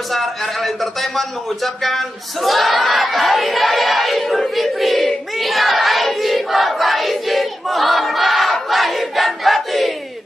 Besar RL Entertainment mengucapkan Selamat Hari Raya Idul Fitri. Minal aidin wal faizin. Mohon maaf lahir dan batin.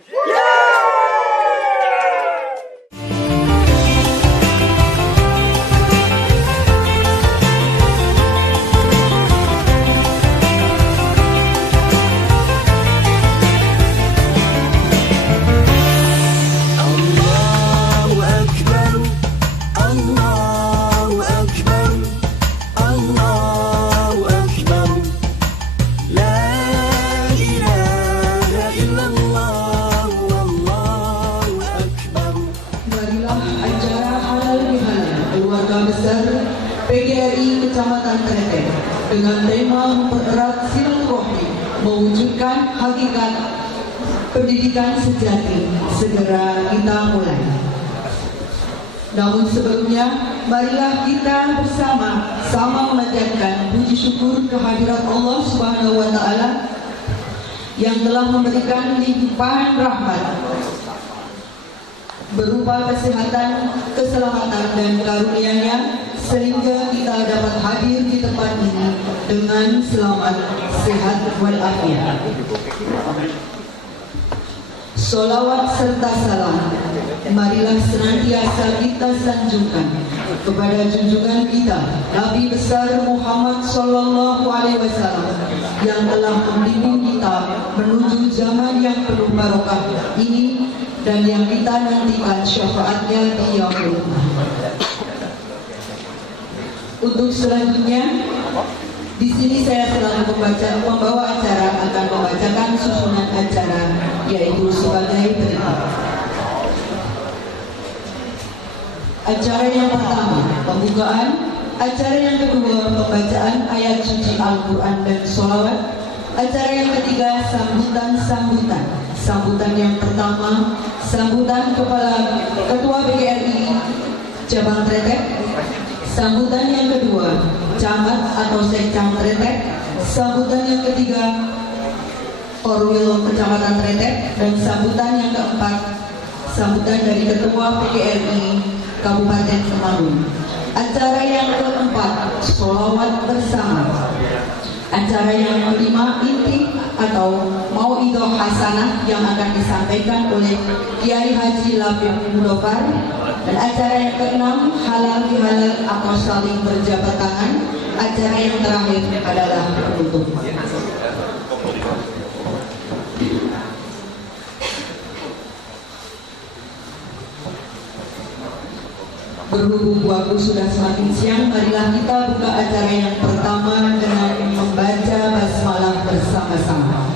PGRI Kecamatan Trete dengan tema mempererat silaturahmi mewujudkan hakikat pendidikan sejati segera kita mulai. Namun sebelumnya, marilah kita bersama-sama memanjatkan puji syukur kehadirat Allah Subhanahu wa Ta'ala yang telah memberikan limpahan rahmat berupa kesehatan, keselamatan dan karunia-Nya sehingga kita dapat hadir di tempat ini dengan selamat, sehat walafiat. Sholawat serta salam marilah senantiasa kita sanjungkan kepada junjungan kita Nabi besar Muhammad Sallallahu Alaihi Wasallam yang telah membimbing kita menuju zaman yang penuh barokah ini dan yang kita nantikan syafaatnya di yaumul akhir. Untuk selanjutnya, di sini saya selalu membawa acara akan membacakan susunan acara yaitu sebagai berikut. Acara yang pertama, pembukaan. Acara yang kedua, pembacaan ayat suci Al-Quran dan sholawat. Acara yang ketiga, sambutan-sambutan. Sambutan yang pertama, sambutan Ketua BGRI Cabang Trete. Sambutan yang kedua, camat atau sekcam Trete. Sambutan yang ketiga, Korwil Kecamatan Trete. Dan sambutan yang keempat, sambutan dari Ketua PGRI Kabupaten Temanggung. Acara yang keempat, sholawat bersama. Acara yang kelima, inti atau mauidhah hasanah yang akan disampaikan oleh Kiai Haji Labib Mudofar. Dan acara yang keenam, halal bihalal atau saling berjabat tangan. Acara yang terakhir adalah penutup. Berhubung waktu sudah semakin siang, marilah kita buka acara yang pertama dengan membaca basmalah bersama-sama.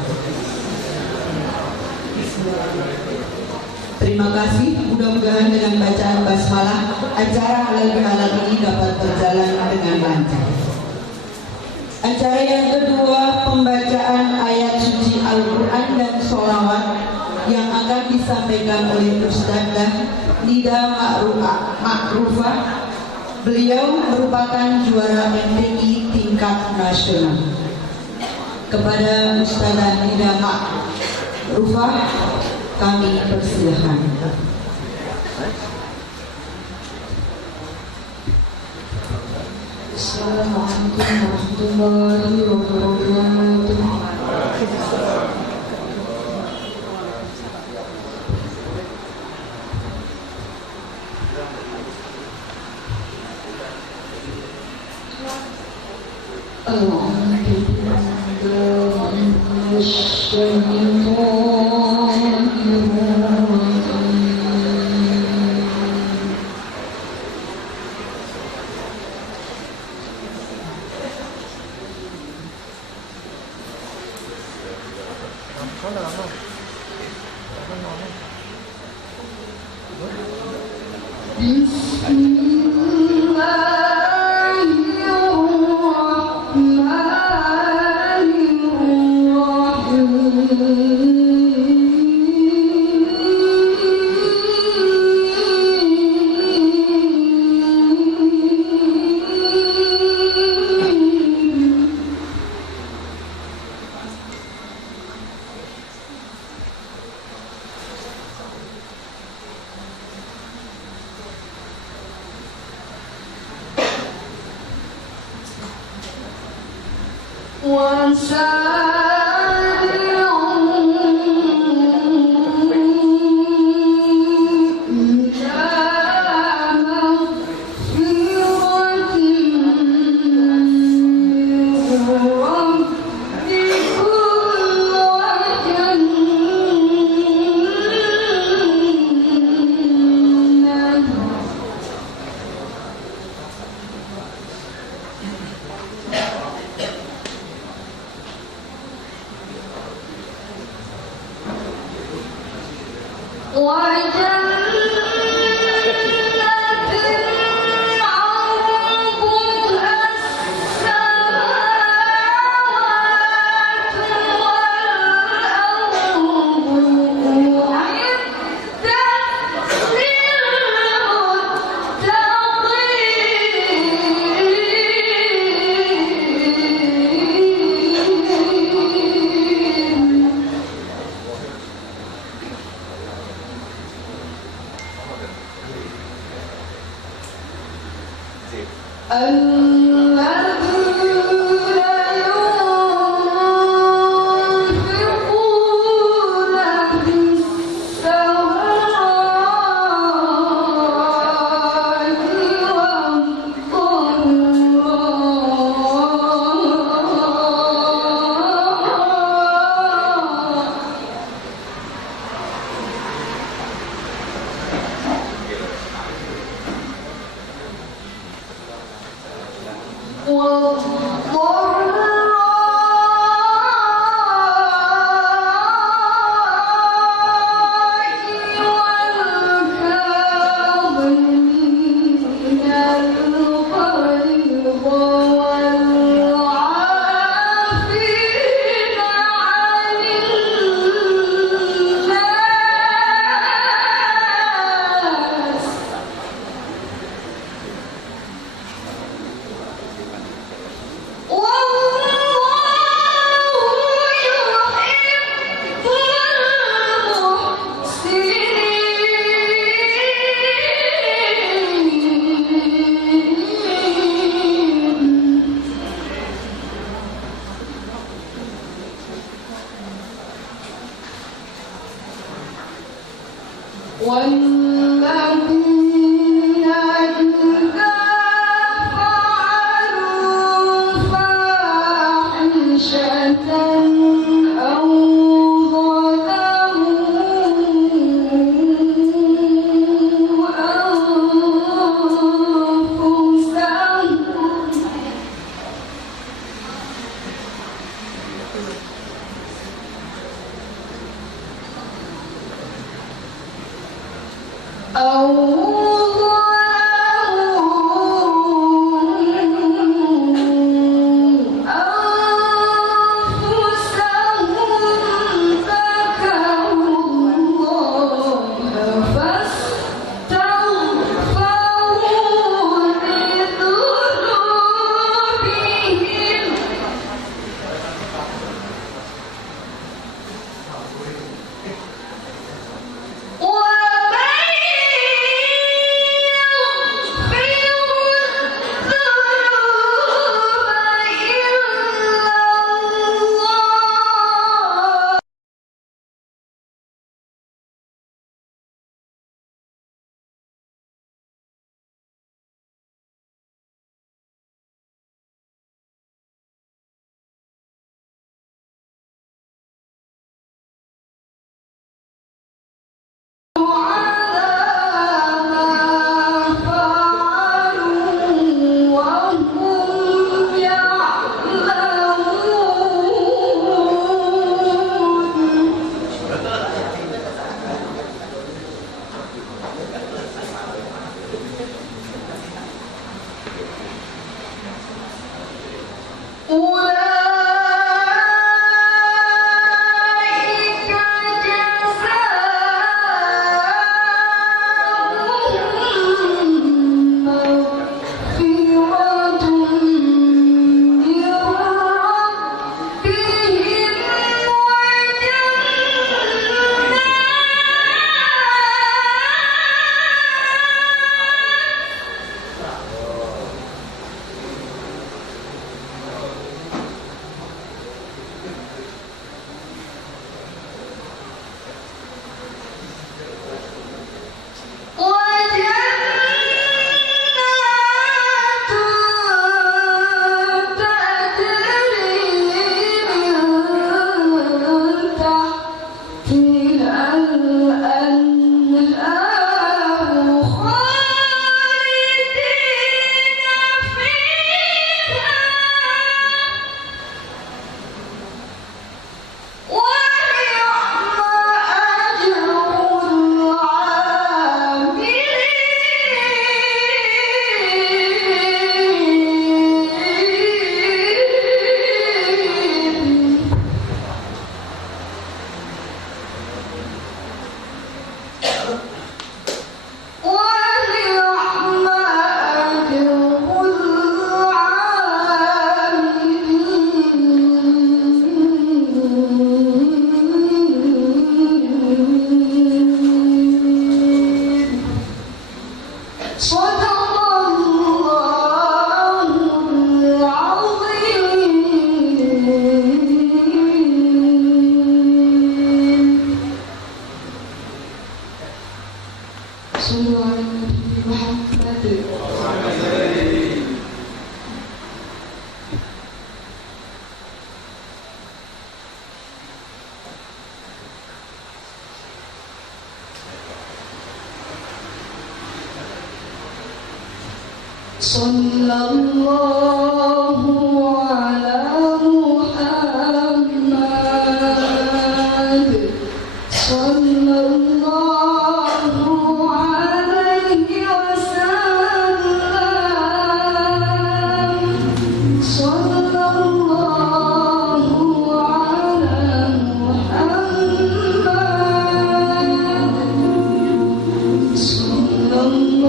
Terima kasih, mudah-mudahan dengan bacaan basmalah acara halal bihalal ini dapat berjalan dengan lancar. Acara yang kedua, pembacaan ayat suci Al-Quran dan sholawat yang akan disampaikan oleh Ustadzah Nida Ma'rufah. Beliau merupakan juara MTI tingkat nasional. Kepada Ustadzah Nida Ma'rufah kami persilahkan. Assalamualaikum warahmatullahi wabarakatuh. Sallallahu ala Muhammad. Sallallahu alaihi wasallam. Sallallahu ala Muhammad. Sallallahu alaihi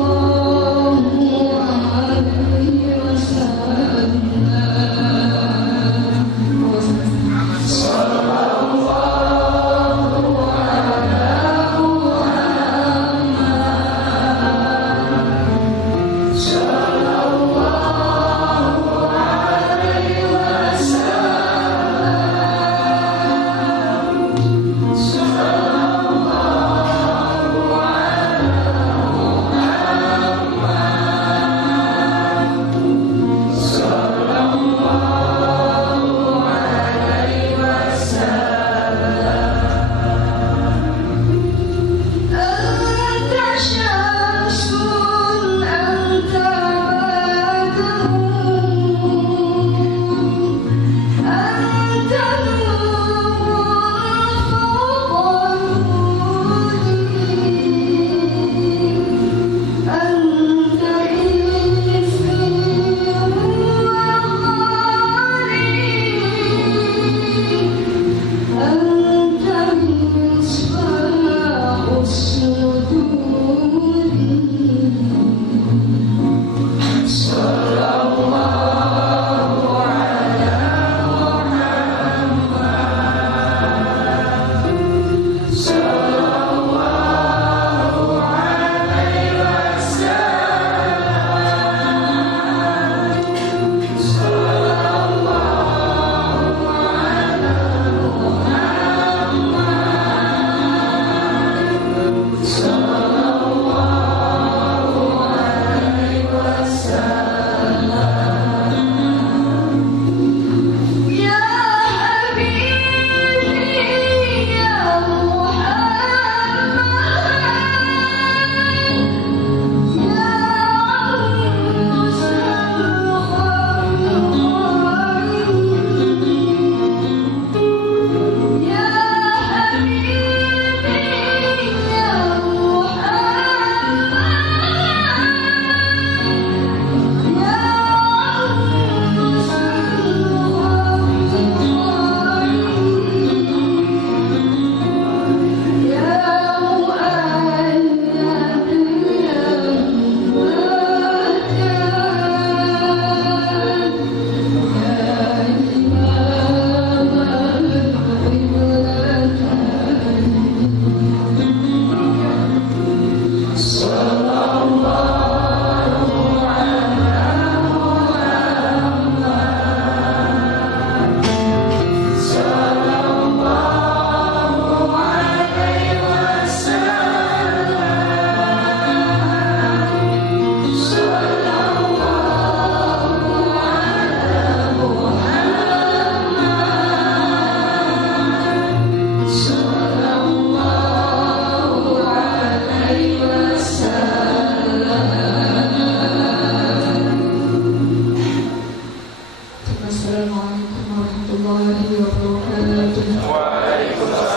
wasallam.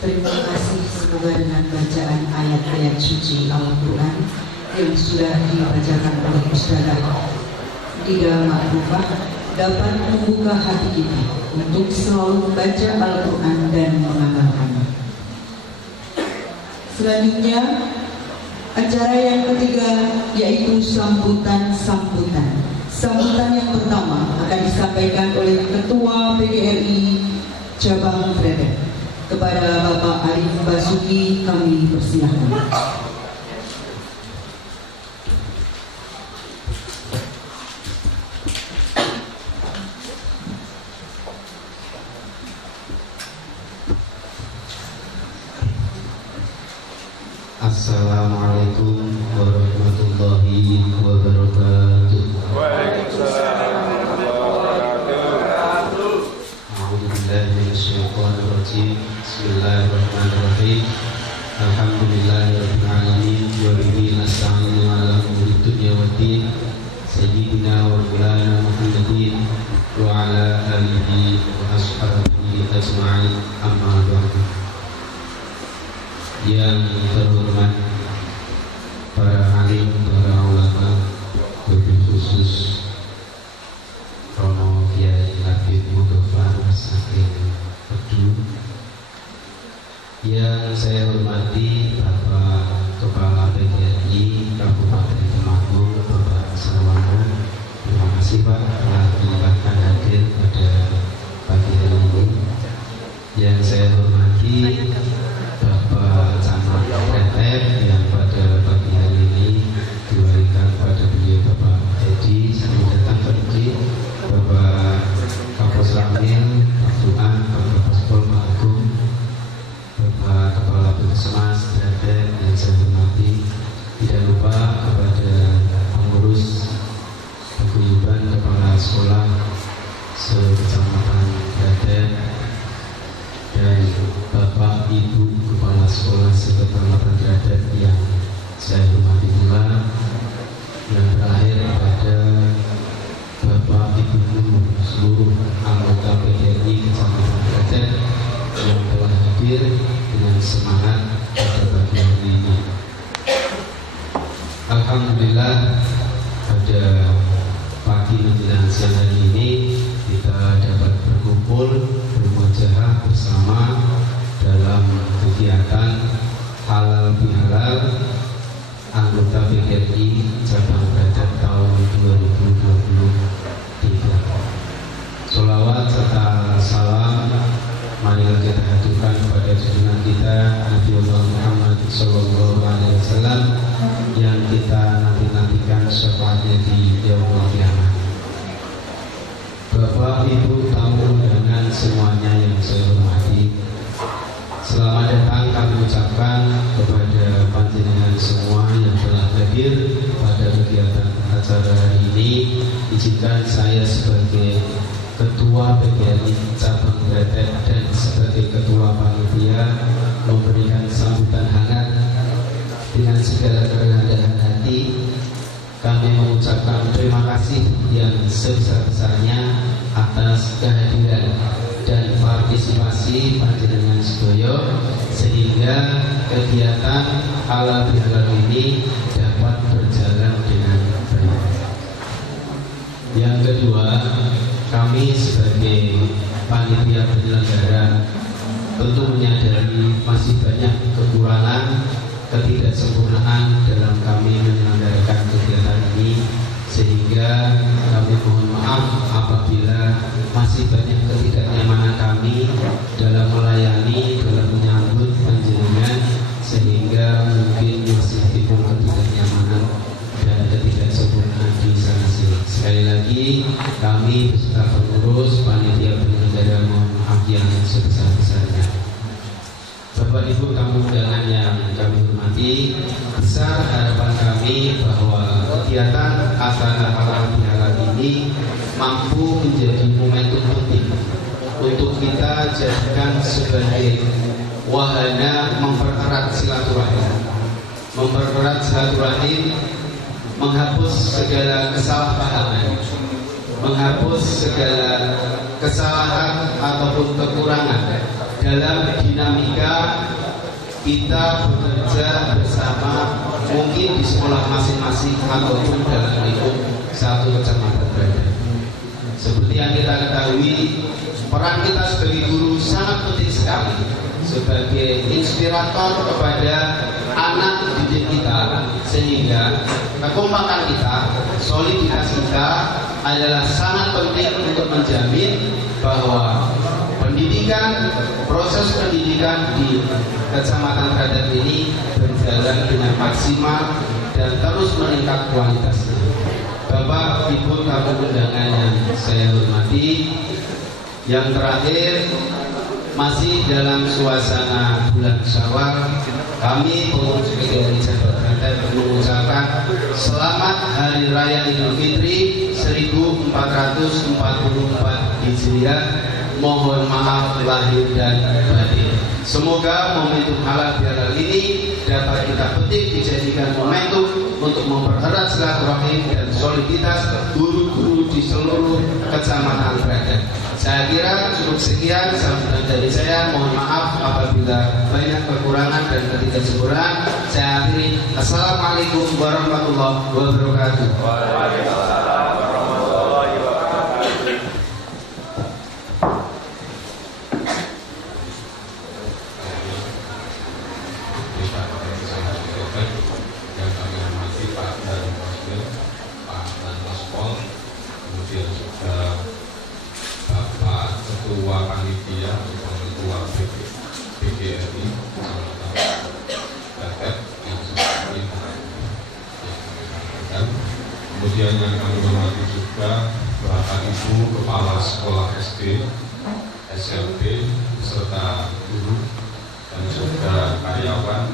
Terima kasih semoga dengan bacaan ayat-ayat suci Al-Quran yang sudah dibacakan oleh Ustazah Dida Ma'rufah dapat membuka hati kita untuk selalu membaca Al-Quran dan mengamalkannya. Selanjutnya, acara yang ketiga yaitu sambutan-sambutan. Sambutan yang pertama akan disampaikan oleh Ketua PGRI Cabang Treden. Kepada Bapak Arif Basuki kami persilahkan. Assalamualaikum warahmatullahi wabarakatuh. Waalaikumsalam warahmatullahi wabarakatuh. Bismillahirrahmanirrahim. Alhamdulillahirabbil alamin wa bihi nasta'inu 'ala umuri dunya waddin. Sayyidina wa maulana Muhammadin wa 'ala alihi wa ashabihi ajma'in. Amma ba'du. Yang terhormat para alim, para ulama, wabil khusus Romo Kiai Habib Mughafar saking Pedu. Yang saya hormati Bapak Kepala PGRI Kabupaten Temanggung, Bapak Sarwono. Terima kasih Pak telah menyempatkan hadir pada pagi hari ini. Yang saya hormati Bapak Camat Kretek yang pada pagi hari ini diwarikan pada beliau Bapak Edi. Selamat datang Pak Edi. Bapak Kapolres Ramil, Pak Tuan, Bapak Paspol, Pak Agung, Bapak Kepala Puskesmas, Kretek yang saya hormati. Tidak lupa kepada pengurus paguyuban kepala sekolah se-Kecamatan Kretek dan Bapak Ibu Kepala Sekolah se-Kecamatan Kretek yang saya hormati pula. Yang terakhir kepada Bapak Ibu Guru seluruh anggota PGRI Kecamatan Kretek yang telah hadir dengan semangat pada pagi hari ini. Alhamdulillah pada pagi menjelang siang hari ini kita dapat berkumpul bermuajahah bersama dalam kegiatan halal bihalal anggota PGRI cabang Kretek tahun 2023. Sholawat serta salam marilah kita haturkan kepada junjungan kita Nabi Muhammad SAW yang kita nanti-nantikan syafaatnya di yaumul qiyamah. Bapak Ibu tamu undangan semuanya yang saya hormati, selamat datang kami ucapkan kepada panjenengan semua yang telah hadir pada kegiatan acara hari ini. Izinkan saya sebagai Ketua PGRI Cabang Kretek dan sebagai Ketua Panitia memberikan sambutan hangat dengan segala kerendahan hati. Kami mengucapkan terima kasih yang sebesar-besarnya atas kehadiran dan partisipasi panjenengan sedaya sehingga kegiatan halal bihalal ini dapat berjalan dengan baik. Yang kedua, kami sebagai panitia penyelenggara tentu menyadari masih banyak kekurangan, ketidaksempurnaan dalam kami menyelenggarakan kegiatan ini, sehingga kami mohon maaf apabila masih banyak ketidaknyamanan kami dalam melayani, dalam menyambut panjenengan, sehingga mungkin masih timbul ketidaknyamanan dan ketidaksempurnaan di sana sini. Sekali lagi kami beserta pengurus panitia penyelenggara mohon maaf yang sebesar-besarnya. Bapak Ibu tamu undangan yang kami hormati, besar harapan kami bahwa kegiatan acara halal bihalal ini mampu menjadi momentum penting untuk kita jadikan sebagai wahana mempererat silaturahim, menghapus segala kesalahpahaman, menghapus segala kesalahan ataupun kekurangan dalam dinamika kita bekerja bersama, mungkin di sekolah masing-masing ataupun dalam lingkup satu kecamatan berada. Seperti yang kita ketahui, peran kita sebagai guru sangat penting sekali sebagai inspirator kepada anak didik kita, sehingga kekompakan kita, soliditas kita adalah sangat penting untuk menjamin bahwa pendidikan, proses pendidikan di Kecamatan Kretek ini berjalan dengan maksimal dan terus meningkat kualitasnya. Bapak Ibu tamu undangan yang saya hormati, yang terakhir masih dalam suasana bulan Syawal, kami pengurus PGRI Cabang Kretek mengucapkan selamat Hari Raya Idul Fitri 1444 Hijriah. Mohon maaf lahir dan batin. Semoga momentum halal bihalal ini dapat kita petik dijadikan momentum untuk mempererat silaturahim dan soliditas guru-guru di seluruh kecamatan Braga. Saya kira cukup sekian sambutan dari saya. Mohon maaf apabila banyak kekurangan dan ketidaksempurnaan. Saya akhiri. Assalamualaikum warahmatullahi wabarakatuh. Waalaikumsalam warahmatullahi wabarakatuh. Yang kami hormati Pak dan Wakil, Pak dan Maspol, kemudian juga Bapak Ketua Panitia, Ketua PGRI, Kecamatan yang sudah kami sampaikan. Kemudian yang kami hormati juga Bapak Ibu Kepala Sekolah SD, SMP, serta guru dan juga karyawan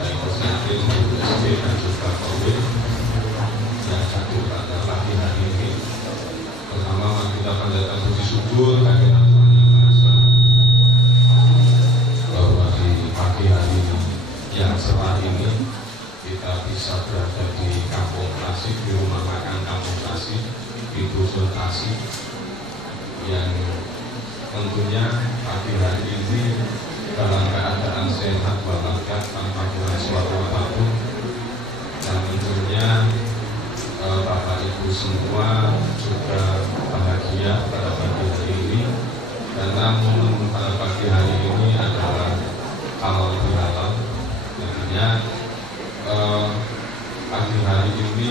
baik SMP, SD dan juga COVID yang hadir pada pagi hari ini. Pertama kita panjatkan puji syukur kehadirat Tuhan Yang Maha Esa bahwa di pagi hari yang cerah ini kita bisa berada di Kampung Tasik, di rumah makan Kampung Tasik, di Dusun Tasik, yang tentunya pagi hari ini dalam keadaan sehat walafiat tanpa kurang suatu apapun, dan tentunya Bapak Ibu semua juga bahagia pada pagi hari ini, karena momen pada pagi hari ini adalah halal bihalal. Makanya pagi hari ini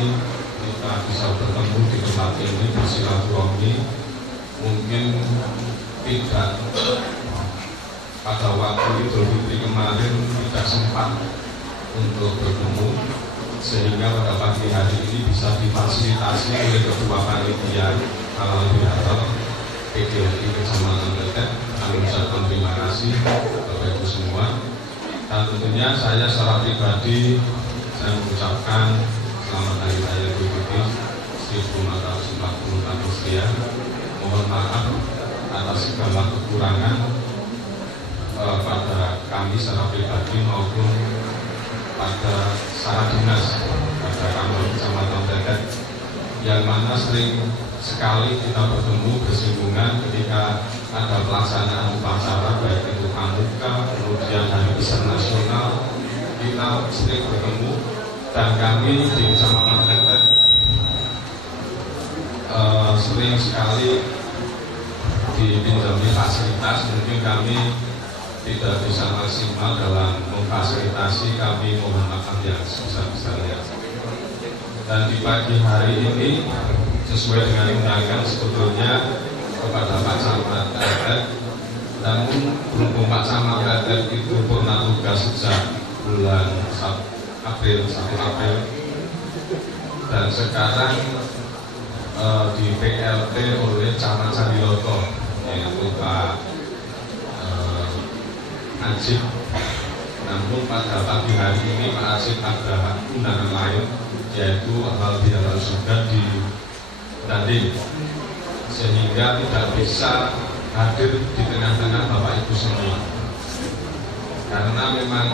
kita bisa bertemu di tempat ini bersilaturahmi. Mungkin tidak pada waktu Idul Fitri kemarin tidak sempat untuk bertemu, sehingga pada pagi hari ini bisa difasilitasi oleh Ketua Panitia halal bihalal PGRI Kecamatan Kletek. Kami ucapkan terima kasih Bapak Ibu semua, dan tentunya saya secara pribadi saya mengucapkan selamat hari raya Idul Fitri 1444 Hijriah. Mohon maaf atas segala kekurangan pada kami secara pribadi maupun pada secara dinas pada kantor Kecamatan Kletek, yang mana sering sekali kita bertemu bersinggungan ketika ada pelaksanaan upacara baik itu pramuka, kemudian hari besar nasional, kita sering bertemu. Dan kami di Kecamatan Kletek sering sekali dipinjami fasilitas. Mungkin kami tidak bisa maksimal dalam memfasilitasi, kami mohon maaf yang sebesar-besarnya. Dan di pagi hari ini sesuai dengan undangan sebetulnya kepada Pak Camat Kletek, namun berhubung Pak Camat Kletek itu pernah tugas sejak bulan 1 April, dan sekarang di PLT oleh Camat Sandiloto, yaitu Pak Ajib. Namun pada pagi hari ini Pak Ajib ada undangan lain, yaitu halal bihalal juga di Dandim, sehingga tidak bisa hadir di tengah-tengah Bapak Ibu semua. Karena memang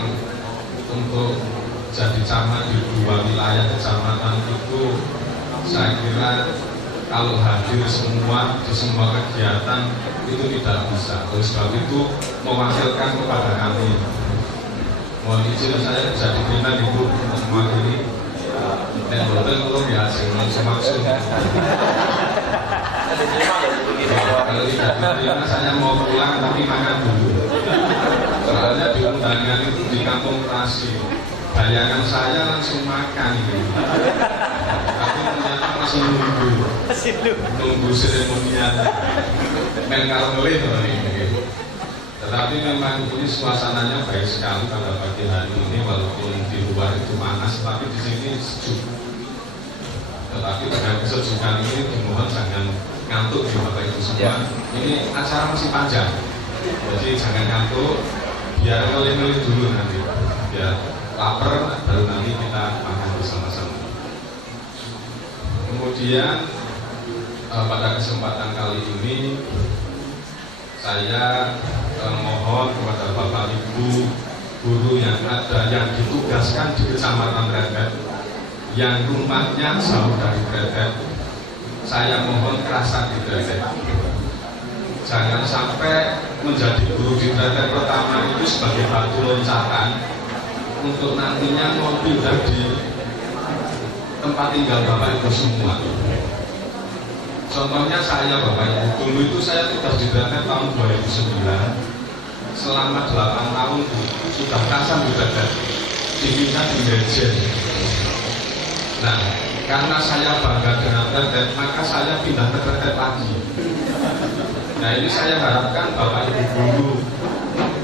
untuk jadi camat di dua wilayah kecamatan itu, saya kira kalau hadir semua di semua kegiatan itu tidak bisa. Oleh sebab itu mewakilkan kepada kami, mohon izin saya bisa diterima Ibu untuk mewakili. Dan betul belum ya maksud. Kalau tidak diterima saya mau pulang tapi makan dulu. Soalnya di undangan itu di Kampung Tasik, bayangan saya langsung makan gitu. Tapi ternyata masih nunggu seremonialnya. Men kalau boleh gitu. Tetapi memang ini suasananya baik sekali pada pagi hari ini, walaupun di luar itu panas, tapi di sini sejuk. Tetapi dengan kesejukan ini dimohon jangan ngantuk di Bapak Ibu semua. Ini acara masih panjang, jadi jangan ngantuk, biar ngelih-ngelih dulu nanti, biar lapar baru nanti kita makan bersama-sama. Kemudian pada kesempatan kali ini saya mohon kepada Bapak Ibu guru yang ada yang ditugaskan di Kecamatan Tretet yang rumahnya jauh dari Tretet, saya mohon kerasa di Tretet. Jangan sampai menjadi guru di Tretet pertama itu sebagai batu loncatan untuk nantinya mau pindah di tempat tinggal Bapak Ibu semua. Contohnya saya Bapak Ibu, dulu itu saya tugas di Tretet tahun 2009. Selama 8 tahun sudah kasar di Tretet, dipindah di Mejen. Nah, karena saya bangga dengan Tretet, maka saya pindah ke Tretet lagi. Nah, ini saya harapkan Bapak Ibu guru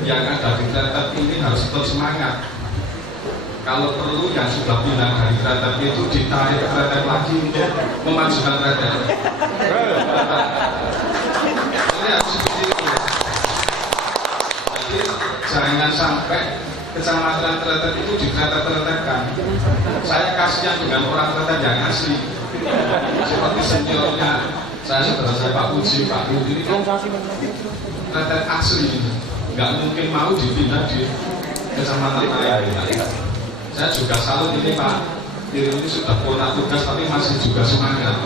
yang ada di Tretet ini harus tetap semangat. Kalau perlu yang sudah pindah dari Tretet itu ditarik ke Tretet lagi untuk memajukan Tretet. Ini harus seperti itu. Jadi jangan sampai Kecamatan Tretet itu ditretet-tretetkan. Saya kasihan dengan orang Tretet yang asli, seperti seniornya saudara saya Pak Puji, Pak Budi ini kan Tretet asli, nggak mungkin mau dipindah di kecamatan lain. Saya juga salut ini Pak Diri ini sudah purna tugas tapi masih juga semangat.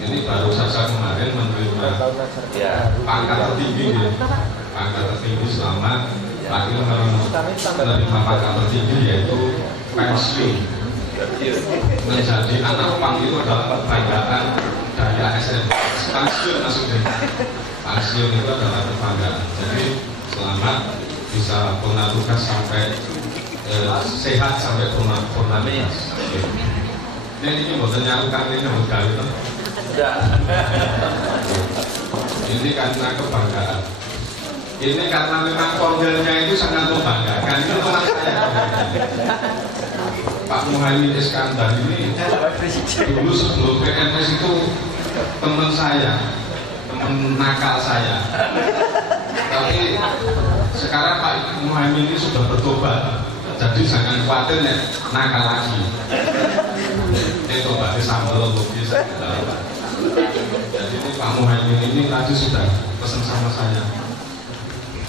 Ini baru saja kemarin menerima pangkat tertinggi, pangkat tertinggi selama lagi menerima pangkat tertinggi yaitu pensiun. Menjadi anak pang itu adalah kebanggaan dari ASN. Pensiun maksudnya, pensiun itu adalah kebanggaan. Jadi selamat bisa purna tugas sampai sehat sampai purna. Ini bukan nyarukan ini bukan itu. Ini karena kebanggaan. Ini karena memang kondelnya itu sangat membanggakan. Itu teman saya. Pak Muhaimin Iskandar ini dulu sebelum PNS itu teman saya, teman nakal saya. Tapi sekarang Pak Muhaimin ini sudah bertobat. Jadi jangan khawatir ya, nakal lagi. Itu Pak sambal logis. Jadi ini Pak Muhaimin ini tadi sudah pesan sama saya.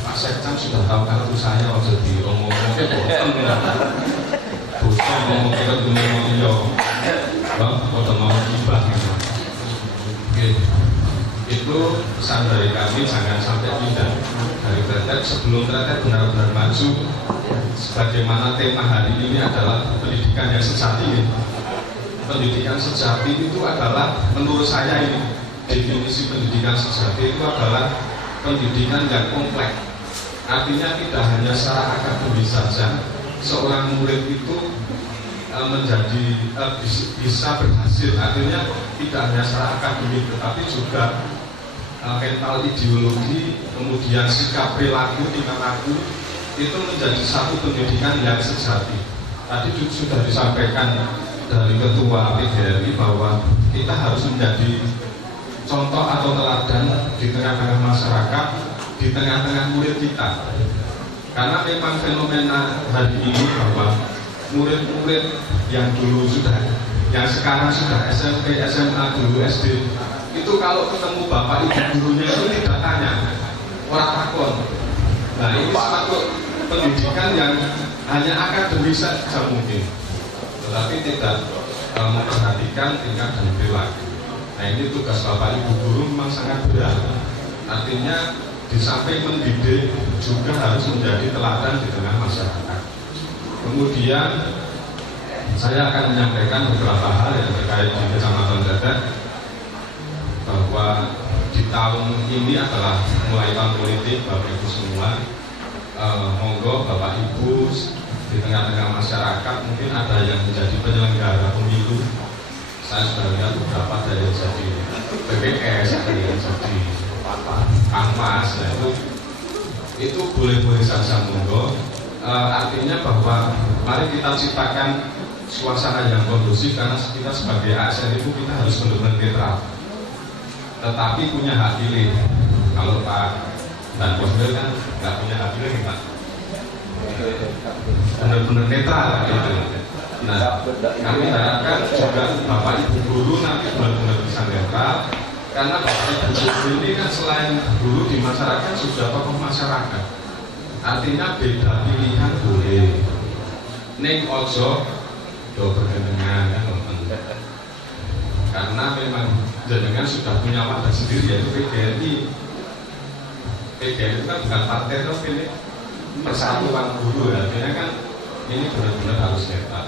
Pak Sekcam sudah tahu kartu saya waktu di omong-omong bosan ngomong kita ngomong dia bang, udah mau gibah itu pesan dari kami jangan sampai pindah dari Tretet sebelum Tretet benar-benar maju. Sebagaimana tema hari ini adalah pendidikan yang sejati. Pendidikan sejati itu adalah menurut saya ini definisi pendidikan sejati itu adalah pendidikan yang kompleks. Artinya tidak hanya secara akademis saja seorang murid itu menjadi bisa berhasil. Artinya tidak hanya secara akademik tetapi juga mental ideologi, kemudian sikap perilaku, tingkah laku itu menjadi satu pendidikan yang sejati. Tadi sudah disampaikan dari Ketua PGRI bahwa kita harus menjadi contoh atau teladan di tengah-tengah masyarakat, di tengah-tengah murid kita. Karena memang fenomena hari ini bahwa murid-murid yang dulu yang sekarang sudah SMP, SMA, dulu SD, itu kalau ketemu bapak ibu gurunya itu tidak tanya, orang takon. Nah ini suatu pendidikan yang hanya akademis saja mungkin, tetapi tidak memperhatikan tingkah dan perilaku. Nah ini tugas bapak ibu guru memang sangat berat. Artinya di samping mendidik juga harus menjadi teladan di tengah masyarakat. Kemudian saya akan menyampaikan beberapa hal yang terkait di Kecamatan Tretet, bahwa di tahun ini adalah mulai tahun politik Bapak Ibu semua. Monggo Bapak Ibu di tengah-tengah masyarakat mungkin ada yang menjadi penyelenggara pemilu. Saya sudah lihat beberapa dari yang jadi PPS, ada yang jadi Pangmas, itu boleh-boleh saja monggo. Artinya bahwa mari kita ciptakan suasana yang kondusif karena kita sebagai ASN itu kita harus benar-benar netral, tetapi punya hak pilih. Kalau Pak dan Bosmil kan nggak punya hak pilih Pak, benar-benar netral gitu. Nah kami harapkan juga Bapak Ibu guru nanti benar-benar bisa netral. Karena Bapak Ibu guru ini kan selain guru di masyarakat sudah tokoh masyarakat. Artinya beda pilihan boleh. Ning ojo do bergendengan kan teman. Karena memang jenengan sudah punya wadah sendiri yaitu PGRI. PGRI itu kan bukan partai tapi ini persatuan guru, artinya kan ini benar-benar harus netral.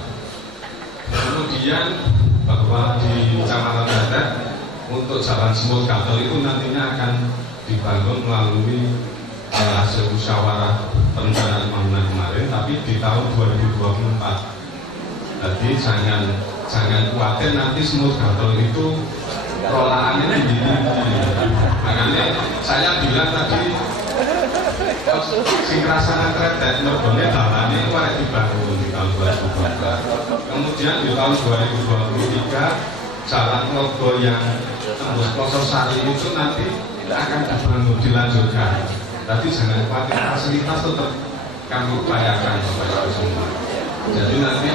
Kemudian bahwa di Kecamatan Tetek untuk jalan Semut Gatel itu nantinya akan dibangun melalui hasil musyawarah perencanaan pembangunan kemarin, tapi di tahun 2024. Jadi jangan khawatir nanti Semut Gatel itu rolaannya begini. Makanya saya bilang tadi sing rasanya Tetek mergone dalane itu harus dibangun di tahun 2024. Kemudian di tahun 2023 jalan logo yang tembus Plososari itu nanti akan dibangun, dilanjutkan. Tapi jangan khawatir, fasilitas tetap kami upayakan Bapak Ibu semua. Jadi nanti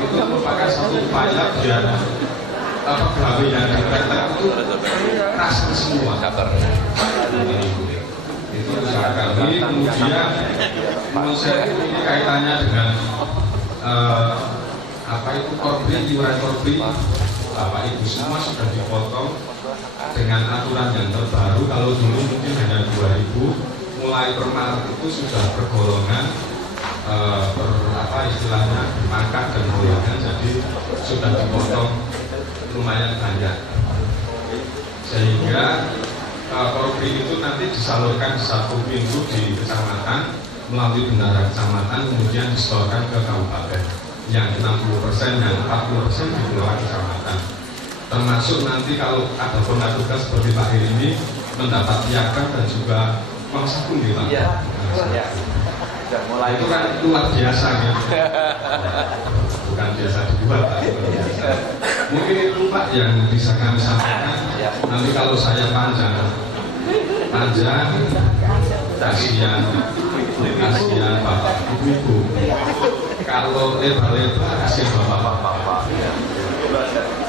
itu merupakan satu upaya biar pegawai yang di Tetek itu rasa semua. Itu usaha kami. Kemudian menurut saya ini kaitannya dengan apa itu korbri, iuran korbri. Bapak Ibu semua sudah dipotong dengan aturan yang terbaru. Kalau dulu mungkin hanya 2.000, mulai per Maret itu sudah bergolongan, istilahnya pangkat dan golongan, jadi sudah dipotong lumayan banyak. Sehingga korbri itu nanti disalurkan di satu pintu di kecamatan melalui bendahara kecamatan, kemudian disetorkan ke kabupaten. Yang 60%, yang 40% dikelola kecamatan. Termasuk nanti kalau ada petugas seperti Pak ini mendapat piagam dan juga uang saku gitu. Iya. Mulai itu kan luar biasa gitu. Bukan biasa dibuat, tapi biasa. Mungkin itu Pak yang bisa kami sampaikan. Nanti kalau saya panjang, kasihan Bapak Ibu. Kalau lebar-lebar kasihan Bapak-bapak.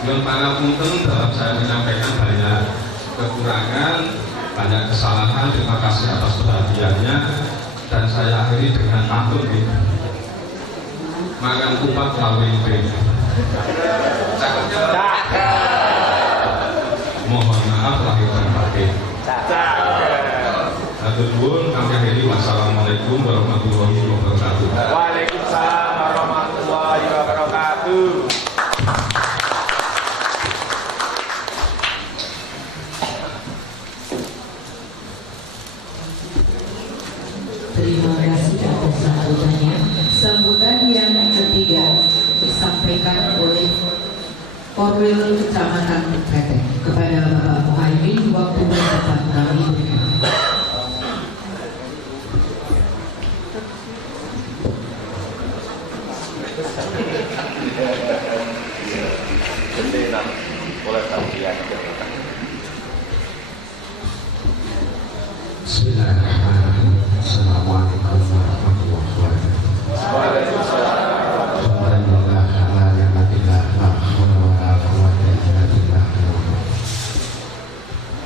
Yang manapun dalam saya menyampaikan banyak kekurangan, banyak kesalahan. Terima kasih atas perhatiannya. Dan saya akhiri dengan pantun ini. Makan kupat lawe ibe. Cakepnya. Mohon maaf lahir dan batin. Hatur nuwun, kami akhiri. Wassalamualaikum warahmatullahi wabarakatuh. Waalaikumsalam warahmatullahi wabarakatuh. Terima kasih atas sambutannya. Sambutan yang ketiga disampaikan oleh Korwil Kecamatan Tetek kepada Bapak Muhaimin. Waktu berdebat kami berikan. Bismillahirrahmanirrahim. Assalamualaikum warahmatullahi wabarakatuh. Alhamdulillah ala ni'matillah la haula wa la quwwata illa billah.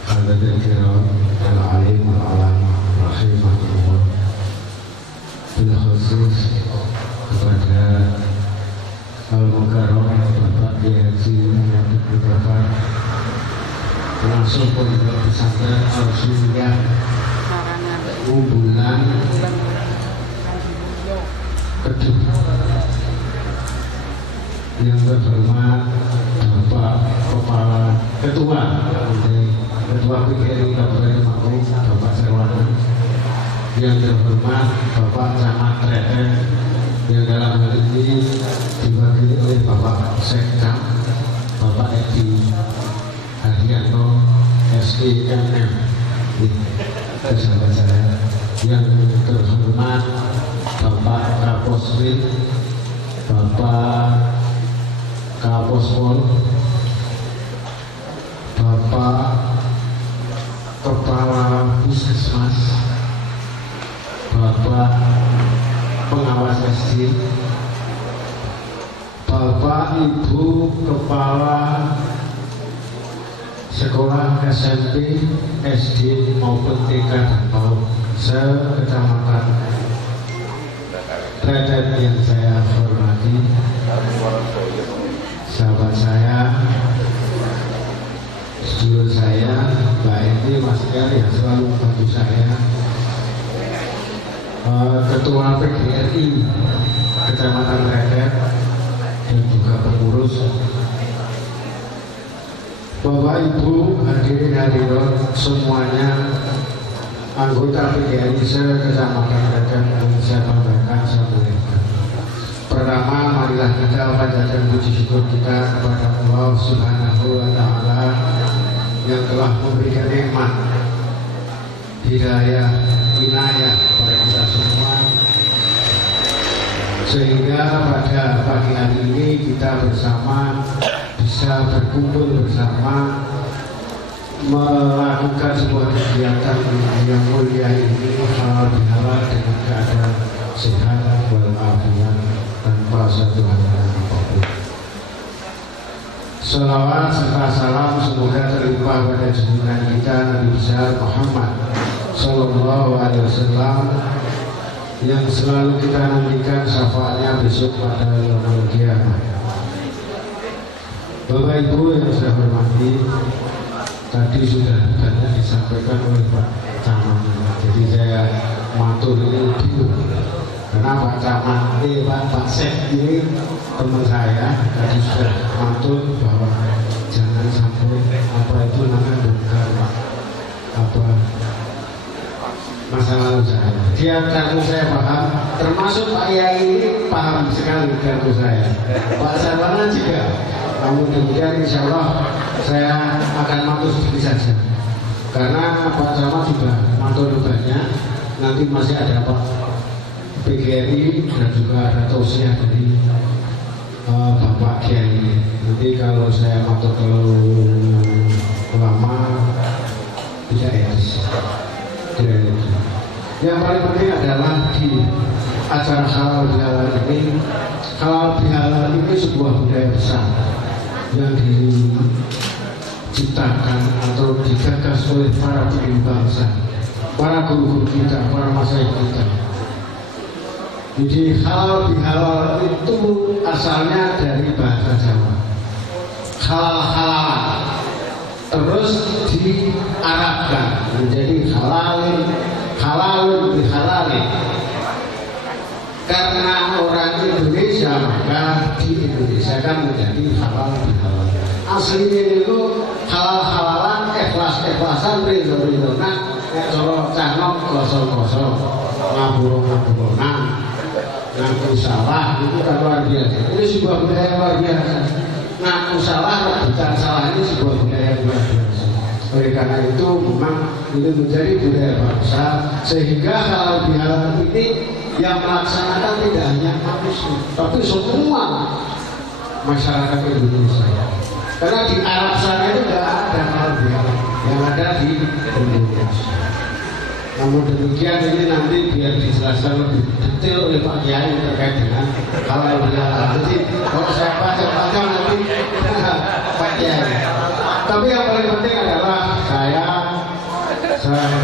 Hadirin kiram, al-alim wal-alamah rahimahullah. Bil khusus kepada Al-Mukarram Bapak Haji Muhammad Mustafa langsung pondok pesantren Al-Sunnah Umbulan kedua yang terhormat Bapak Kepala Ketua PGRI Kabupaten Temanggung Bapak Serwana, yang terhormat Bapak Camat Tetek yang dalam hal ini diwakili oleh Bapak Sekcam Bapak Edi Haryanto SIMM, bersama saya, yang terhormat Bapak Kaposwil, Bapak Kapospol, Bapak Kepala Puskesmas, Bapak Pengawas SD, Bapak Ibu Kepala sekolah SMP, SD maupun TK dan PAUD se-Kecamatan Tretet yang saya hormati, sahabat saya, sedulur saya, Mbak Enti, Mas Eri yang selalu membantu saya, Ketua PGRI Kecamatan Tretet dan juga pengurus, Bapak Ibu hadirin semuanya, anggota PGRI se-Kecamatan Tretet yang saya banggakan, saya muliakan. Pertama, marilah kita panjatkan puji syukur kita kepada Allah Subhanahu wa Ta'ala yang telah memberikan nikmat hidayah, inayah kepada kita semua, sehingga pada pagi hari ini kita bersama bisa berkumpul bersama melakukan sebuah kegiatan yang mulia ini halal bihalal dengan keadaan sehat walafiat tanpa satu halangan apapun. Salawat serta salam semoga terlimpah pada junjungan kita Nabi besar Muhammad Sallallahu Alaihi Wasallam yang selalu kita nantikan syafaatnya besok pada yaumul qiyamah. Bapak Ibu yang saya hormati, tadi sudah banyak disampaikan oleh Pak Camat, jadi saya matur ini bingung karena Pak Camat Pak Sek ini teman saya tadi sudah matur bahwa jangan sampai apa itu namanya bongkar apa masa lalu saya. Dia kartu saya paham, termasuk Pak Yai ini paham sekali kartu saya. Pak Sarwana juga. Namun demikian insya Allah saya akan matur sedikit saja karena Pak Camat juga matur banyak. Nanti masih ada Pak PGRI dan juga ada tausiah dari Bapak Kiai. Nanti kalau saya matur terlalu lama tidak etis. Yang paling penting adalah di acara halal bihalal ini, halal bihalal ini sebuah budaya besar yang diciptakan atau digagas oleh para pendiri bangsa, para guru-guru kita, para masyayikh kita. Jadi halal bihalal itu asalnya dari bahasa Jawa, halal-halalan, terus diarabkan menjadi halalun bihalalin. Karena orang Indonesia maka di Indonesia kan menjadi halal bihalal. Aslinya itu halal-halalan, ikhlas-ikhlasan, ridho-ridhonan, kalau canok kosong-kosong, ngabur-ngaburonan, ngaku salah, itu kan luar biasa. Ini sebuah budaya luar biasa. Ngaku salah, rebutan salah, ini sebuah budaya luar biasa. Oleh karena itu memang ini menjadi budaya bangsa, sehingga halal bihalal ini yang melaksanakan tidak hanya manusia, tapi semua masyarakat Indonesia. Karena di Arab sana itu tidak ada halal bihalal, yang ada di Indonesia. Namun demikian ini nanti biar dijelaskan lebih detail oleh Pak Kiai terkait dengan halal bihalal. Jadi kalau saya baca nanti Pak Kiai. Tapi yang paling penting adalah saya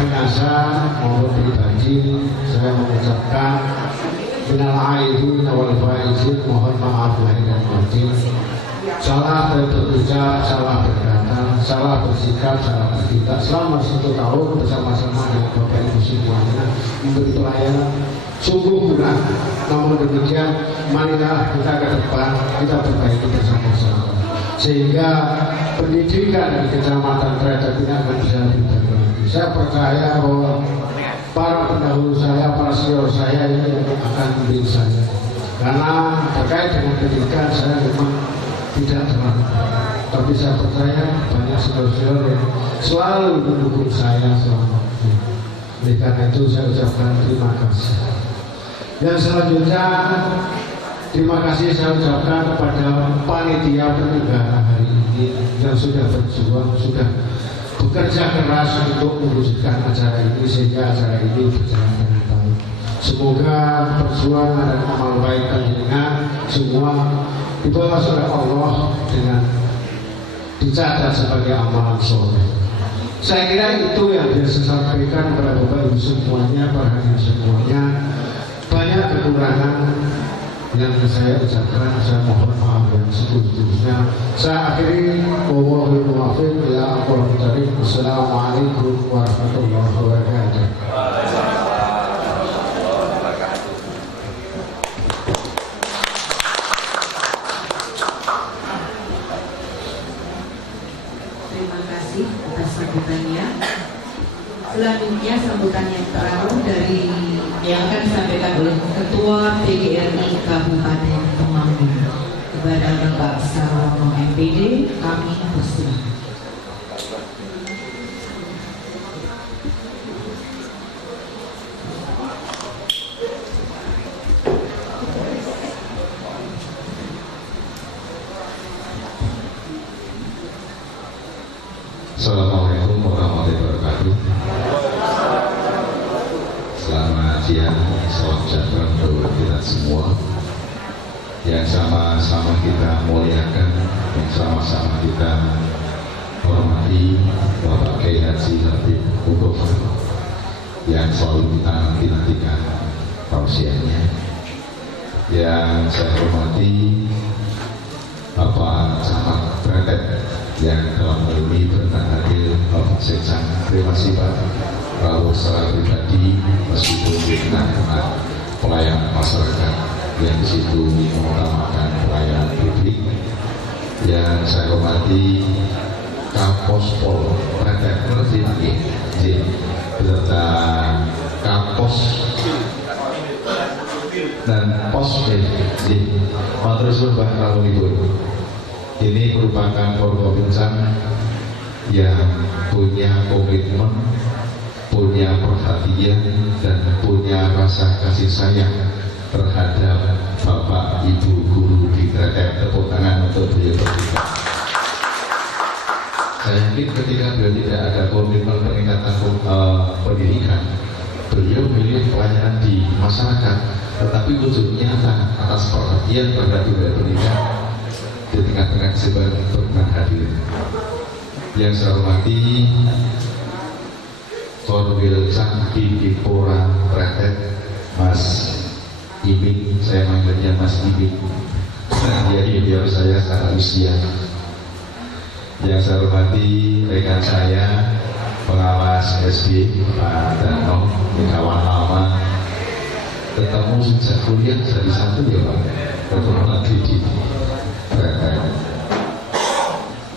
binasa maupun pribadi saya mengucapkan minal aidin wal faizin, mohon maaf lahir dan batin. Salah berucap, salah berkata, salah bersikap, salah bertindak selama 1 tahun bersama-sama dengan Bapak Ibu semuanya memberi pelayanan sungguh benar. Namun demikian marilah kita ke depan kita perbaiki bersama-sama sehingga pendidikan di Kecamatan Tretet tidak akan bisa lebih baik lagi. Saya percaya bahwa para pendahulu saya, para senior saya ini akan membimbing saya. Karena terkait dengan pendidikan saya memang tidak terlalu, tapi saya percaya banyak senior-senior yang selalu mendukung saya selama ini. Oleh karena itu saya ucapkan terima kasih. Yang selanjutnya terima kasih saya ucapkan kepada panitia penyelenggara hari ini yang sudah berjuang, sudah bekerja keras untuk mewujudkan acara ini sehingga acara ini berjalan dengan baik. Semoga perjuangan dan amal baik panjenengan semua dibalas oleh Allah dengan dicatat sebagai amalan soleh. Saya kira itu yang bisa saya sampaikan kepada Bapak Ibu semuanya, para hadirin semuanya. Banyak kekurangan yang saya ucapkan, saya mohon maaf yang setuju-tujunya. Saya akhiri, wallahul muwaffiq ila aqwamit thoriq. Wassalamualaikum warahmatullahi wabarakatuh. Terima kasih atas sambutannya. Selanjutnya sambutan yang terakhir dari yang akan disampaikan oleh Ketua PGRI Kabupaten Temanggung kepada Bapak Sarwono MPD, kami persilakan. Assalamualaikum warahmatullahi wabarakatuh. Selamat siang, salam sejahtera untuk kita semua. Yang sama-sama kita muliakan, yang sama-sama kita hormati Bapak Kiai Haji Latif Mustafa yang selalu kita nanti-nantikan tausiahnya. Yang saya hormati Bapak Camat Tretet yang telah melalui perintah hadir Bapak Seksan. Terima kasih Pak. Lalu secara pribadi meskipun di tengah-tengah pelayanan masyarakat yang di situ mengutamakan pelayanan publik, yang saya hormati Kapospol Tretet Ngerti beserta Kapos dan Pos Matur Suwun Pak Rawuhipun. Ini merupakan Forkopimda yang punya komitmen, punya perhatian, dan punya rasa kasih sayang terhadap Bapak Ibu Guru di Tretet. Tepuk tangan untuk beliau berdua. Saya yakin ketika beliau tidak ada komitmen peningkatan pendidikan, beliau memilih pelayanan di masyarakat, tetapi wujud nyata atas perhatian terhadap dunia pendidikan di tengah-tengah sebagai berkenan hadir. Yang saya hormati Korwil Cangki Dipora Tretet, Mas Ibing, saya manggilnya Mas Ibing. Jadi biar saya secara usia. Yang saya hormati rekan saya pengawas SD Pak Dano, kawan lama, ketemu sejak kuliah jadi satu ya Pak, ketemu lagi di Tretet.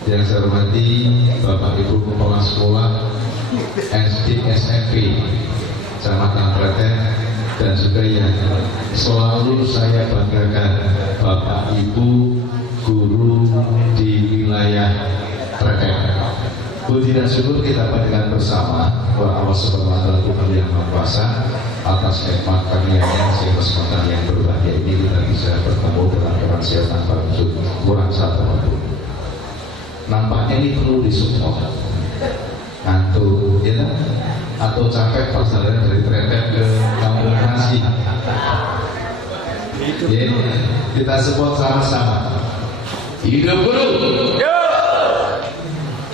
Yang saya hormati Bapak Ibu Kepala Sekolah SD SMP Kecamatan Tretet, dan juga yang selalu saya banggakan Bapak Ibu guru di wilayah Tretet. Puji dan syukur kita panjatkan bersama bahwa Allah Subhanahu wa Ta'ala Tuhan yang Maha Kuasa atas nikmat karunia-Nya sehingga kesempatan yang berbahagia ini kita bisa bertemu dalam keadaan sehat tanpa kurang satu apapun. Nampaknya ini perlu disupport. Ngantuk, ya kan? Atau capek perjalanan dari Tretet ke Kampung Nasi. Ya, kita support sama-sama. Hidup guru.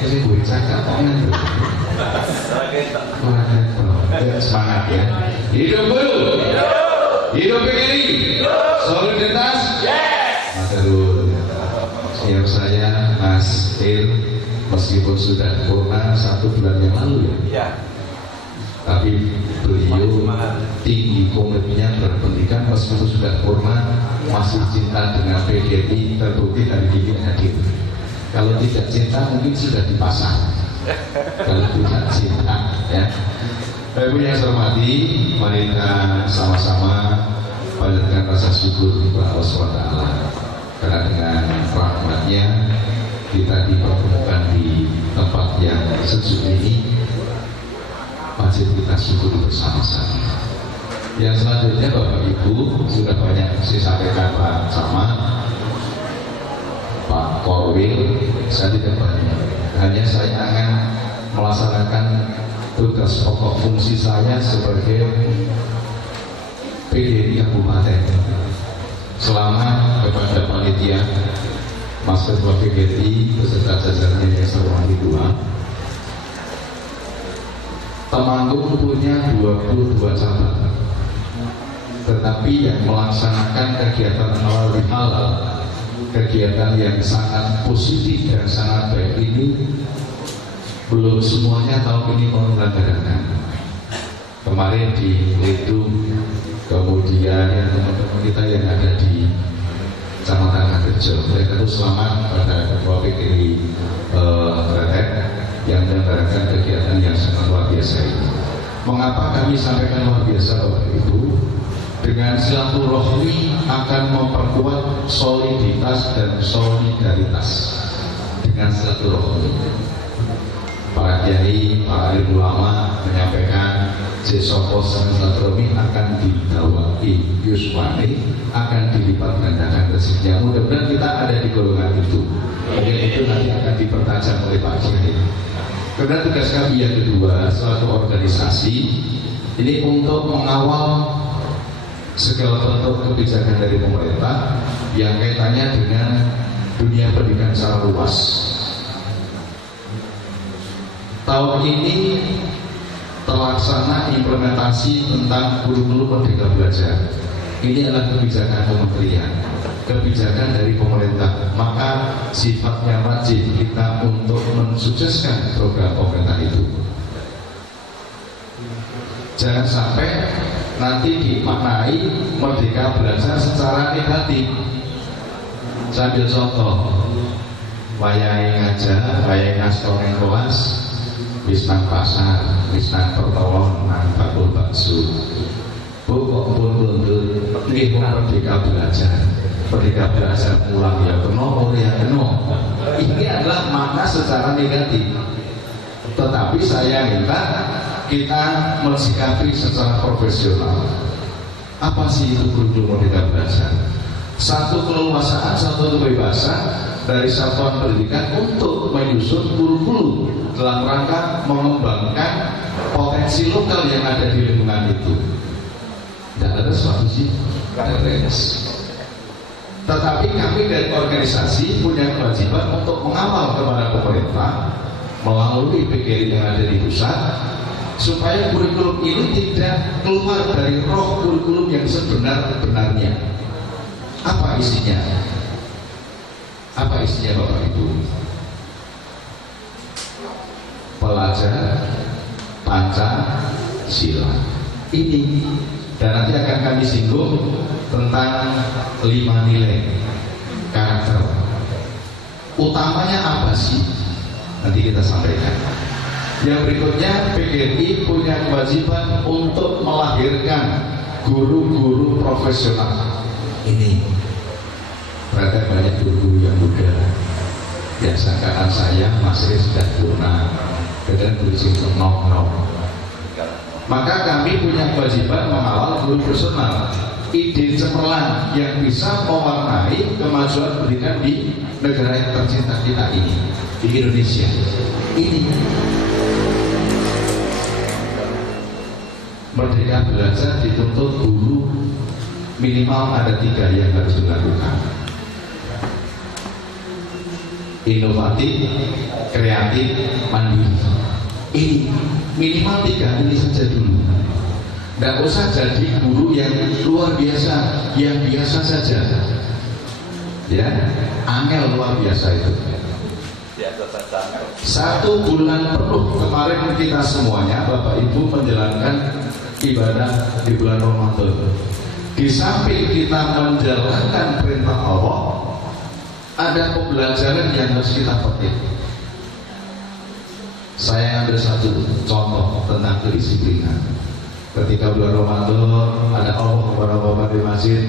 Ini gue cakap kan? Semangat ya. Hidup guru. Hidup PGRI. Solidaritas. Matur. Yang saya Mas Ir, meskipun sudah purna 1 bulan yang lalu ya. Tapi beliau tinggi komitmennya terhadap pendidikan, meskipun sudah purna masih cinta dengan PGRI, terbukti hari ini hadir. Kalau tidak cinta mungkin sudah dipasang. Kalau tidak cinta ya. Bapak yang saya hormati, mari kita sama-sama panjatkan rasa syukur kepada Allah SWT. Karena dengan rahmatnya kita dipertemukan di tempat yang sejuk ini, wajib kita syukuri bersama-sama. Yang selanjutnya Bapak Ibu sudah banyak saya sampaikan Pak Camat, Pak Korwil, saya tidak banyak. Hanya saya akan melaksanakan tugas pokok fungsi saya sebagai PGRI Kabupaten. Selamat kepada panitia Mas Ketua PGRI beserta jajaran yang saya hormati dua. Temanggung punya 22 cabang, tetapi yang melaksanakan kegiatan halal, kegiatan yang sangat positif dan sangat baik ini belum semuanya tahun ini menyelenggarakan. Kemarin di Lidung, kemudian teman-teman kita yang ada di Kecamatan Harjo, mereka itu selamat pada Ketua PGRI Kretek yang menyelenggarakan kegiatan yang sangat luar biasa ini. Mengapa kami sampaikan luar biasa Bapak Ibu? Dengan silaturahmi akan memperkuat soliditas dan solidaritas. Dengan silaturahmi, para kiai, para alim ulama menyampaikan sesoko silaturahmi akan didawai yuswani, akan dilipat gandakan rezekinya. Mudah-mudahan kita ada di golongan itu. Bagian itu nanti akan dipertajam oleh Pak Kiai. Karena tugas kami yang kedua, suatu organisasi ini untuk mengawal segala bentuk kebijakan dari pemerintah yang kaitannya dengan dunia pendidikan secara luas. Tahun ini terlaksana implementasi tentang kurikulum Merdeka Belajar. Ini adalah kebijakan kementerian, kebijakan dari pemerintah. Maka sifatnya wajib kita untuk mensukseskan program pemerintah itu. Jangan sampai nanti dimaknai Merdeka Belajar secara negatif. Saya ambil contoh, wayahe ngajar, wayahe ngasto ning kelas, wis nang pasar, wis nang pertawon, nang bakul bakso. Bu kok pun mundur, nggih Merdeka Belajar. Merdeka Belajar pulang ya kena, ora ya kena. Ini adalah makna secara negatif. Tetapi saya minta kita mensikapi secara profesional. Apa sih itu kurikulum Merdeka Belajar? Satu keleluasaan, satu kebebasan dari satuan pendidikan untuk menyusun kurikulum dalam rangka mengembangkan potensi lokal yang ada di lingkungan itu. Tidak ada suatu sih, tidak ada. Tetapi kami dari organisasi punya kewajiban untuk mengawal kepada pemerintah melalui PGRI yang ada di pusat, supaya kurikulum ini tidak keluar dari roh kurikulum yang sebenar-benarnya. Apa isinya? Apa isinya Bapak Ibu? Pelajar Pancasila ini, dan nanti akan kami singgung tentang 5 nilai karakter. Utamanya apa sih? Nanti kita sampaikan. Yang berikutnya, PGRI punya kewajiban untuk melahirkan guru-guru profesional. Ini ternyata banyak guru yang muda. Biasa kakak saya masih sudah purna, kadang kucing nok-nok. Maka kami punya kewajiban mengawal guru profesional, ide cemerlang yang bisa mewarnai kemajuan pendidikan di negara yang tercinta kita ini, di Indonesia. Ini Merdeka Belajar dituntut guru minimal ada 3 yang harus dilakukan: inovatif, kreatif, mandiri. Ini minimal 3 ini saja dulu. Tidak usah jadi guru yang luar biasa, yang biasa saja. Ya, angel luar biasa itu. 1 bulan penuh kemarin kita semuanya Bapak Ibu menjalankan ibadah di bulan Ramadan. Di samping kita menjalankan perintah Allah, ada pembelajaran yang harus kita petik. Saya ambil satu contoh tentang kedisiplinan. Ketika bulan Ramadan, ada Allah kepada Bapak di masjid,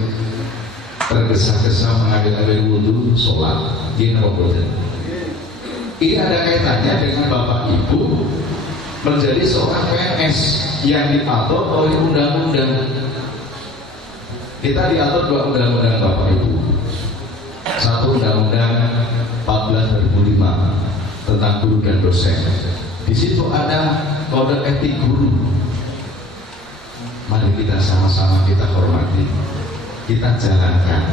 tergesa-gesa mengambil wudhu, sholat di Ramadan. Ini ada kaitannya dengan Bapak Ibu menjadi seorang PNS yang diatur oleh undang-undang. Kita diatur 2 undang-undang Bapak Ibu. Satu Undang-Undang 14 2005 tentang guru dan dosen. Di situ ada kode etik guru. Mari kita sama-sama kita hormati, kita jalankan.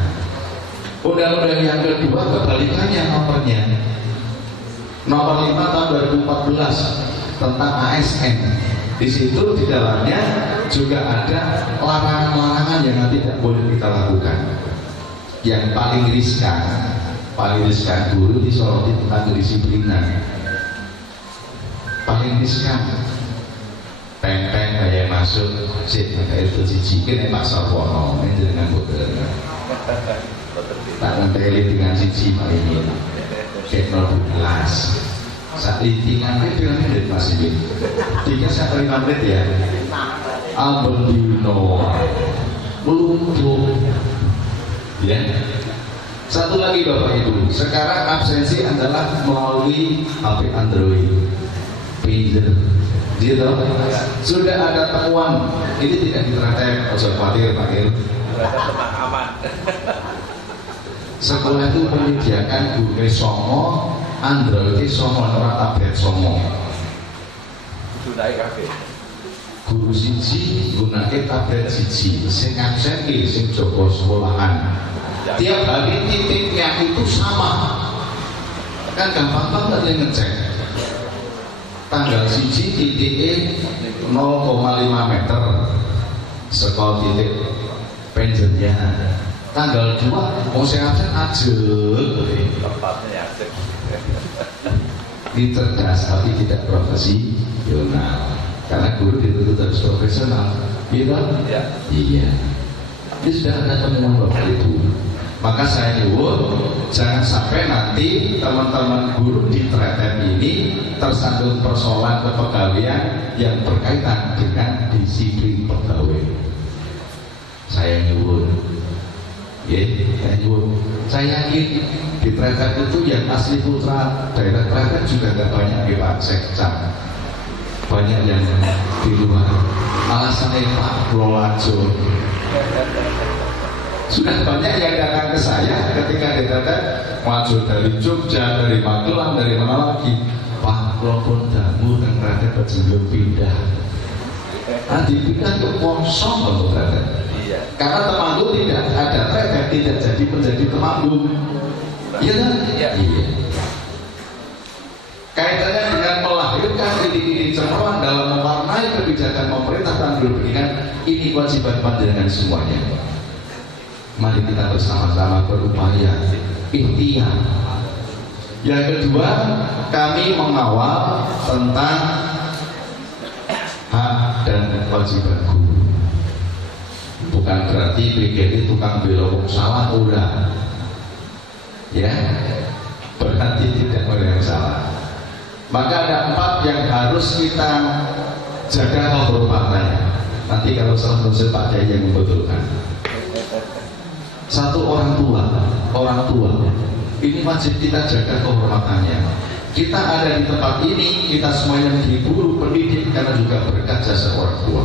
Undang-undang yang kedua kebalikannya nomornya. Nomor 5 tahun 2014 tentang ASN. Di situ di dalamnya juga ada larangan-larangan yang tidak boleh kita lakukan. Yang paling riskan guru disoroti tentang kedisiplinan. Paling riskan. Peng-peng kayak masuk, sip kayak itu cici Pak Sarwono ini dengan bodoh. Tak ngenteli dengan cici paling ini. Kayak 12. Saat litingan itu dari Mas Ibin 3-5 menit ya. Albendino melumpuh ya. Satu lagi Bapak Ibu, sekarang absensi adalah melalui HP Android pinter gitu. Sudah ada temuan, ini tidak diterapkan, usah khawatir Pak Ir. Sekolah itu menyediakan guru songo, Android songo, orang tablet songo. Guru siji gunake tablet siji, sing absen ki sing jaga sekolahan. Tiap hari titiknya itu sama. Kan gampang banget yang ngecek. Tanggal siji titiknya 0,5 meter sekolah titik penjennya. Tanggal 2 mau saya absen aja. Ini cerdas tapi tidak profesional. Karena guru dituntut harus profesional, gitu? Ya. Iya. Ini sudah ada temuan Bapak Ibu. Maka saya nyuwun jangan sampai nanti teman-teman guru di Tretet ini tersandung persoalan kepegawaian yang berkaitan dengan disiplin pegawai. Saya nyuwun, ya, saya nyuwun. Saya yakin di Tretet itu yang asli putra daerah Tretet juga nggak banyak di Pak Sekcam. Banyak yang di luar. Alasannya Pak Lolajo. Sudah banyak yang datang ke saya ketika ditanya maju dari Jogja, dari Magelang, dari mana lagi. Pak Lopon Damu dan Raden Bajinggong pindah. Nanti pindah ke kosong kalau Raden. Karena Temanggung tidak ada Raden, tidak jadi menjadi Temanggung. Iya kan? Iya. Kaitannya dengan melahirkan ide-ide cemerlang dalam mewarnai kebijakan pemerintah dan pendidikan, ini kewajiban panjenengan semuanya. Mari kita bersama-sama berupaya ikhtiar. Yang kedua, kami mengawal tentang hak dan kewajiban guru. Bukan berarti PGRI tukang belok salah udah. Ya, berarti tidak boleh yang salah. Maka ada 4 yang harus kita jaga kehormatannya. Nanti kalau salah Pak Kiai yang membetulkan. 1, orang tua ini wajib kita jaga kehormatannya. Kita ada di tempat ini, kita semua yang diburu pendidik karena juga berkat jasa orang tua.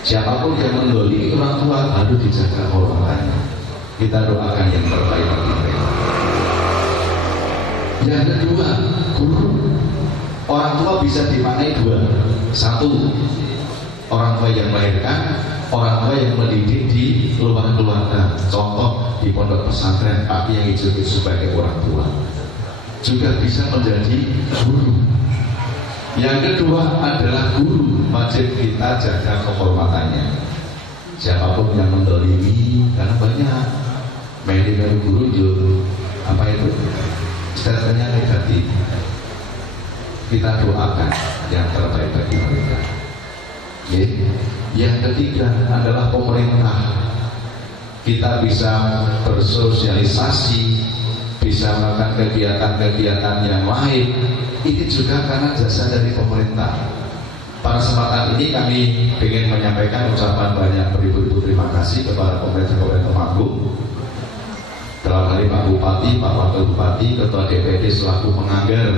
Siapapun yang mendolimi orang tua harus dijaga kehormatannya. Kita doakan yang terbaik bagi mereka. Yang kedua, guru. Orang tua bisa dimaknai 2. 1, orang tua yang melahirkan, orang tua yang mendidik di luar keluarga. Contoh di pondok pesantren Pak yang hijau sebagai orang tua juga bisa menjadi guru. Yang kedua adalah guru, wajib kita jaga kehormatannya. Siapapun yang mendolimi, karena banyak meli-meli guru itu apa itu statementnya negatif. Kita doakan yang terbaik bagi mereka. Yang ketiga adalah pemerintah. Kita bisa bersosialisasi, bisa melakukan kegiatan-kegiatan yang lain. Ini juga karena jasa dari pemerintah. Pada kesempatan ini kami ingin menyampaikan ucapan banyak beribu-ribu terima kasih kepada pemerintah Kabupaten Temanggung. Dalam hal ini Pak Bupati, Pak Wakil Bupati, Ketua DPD selaku penganggar.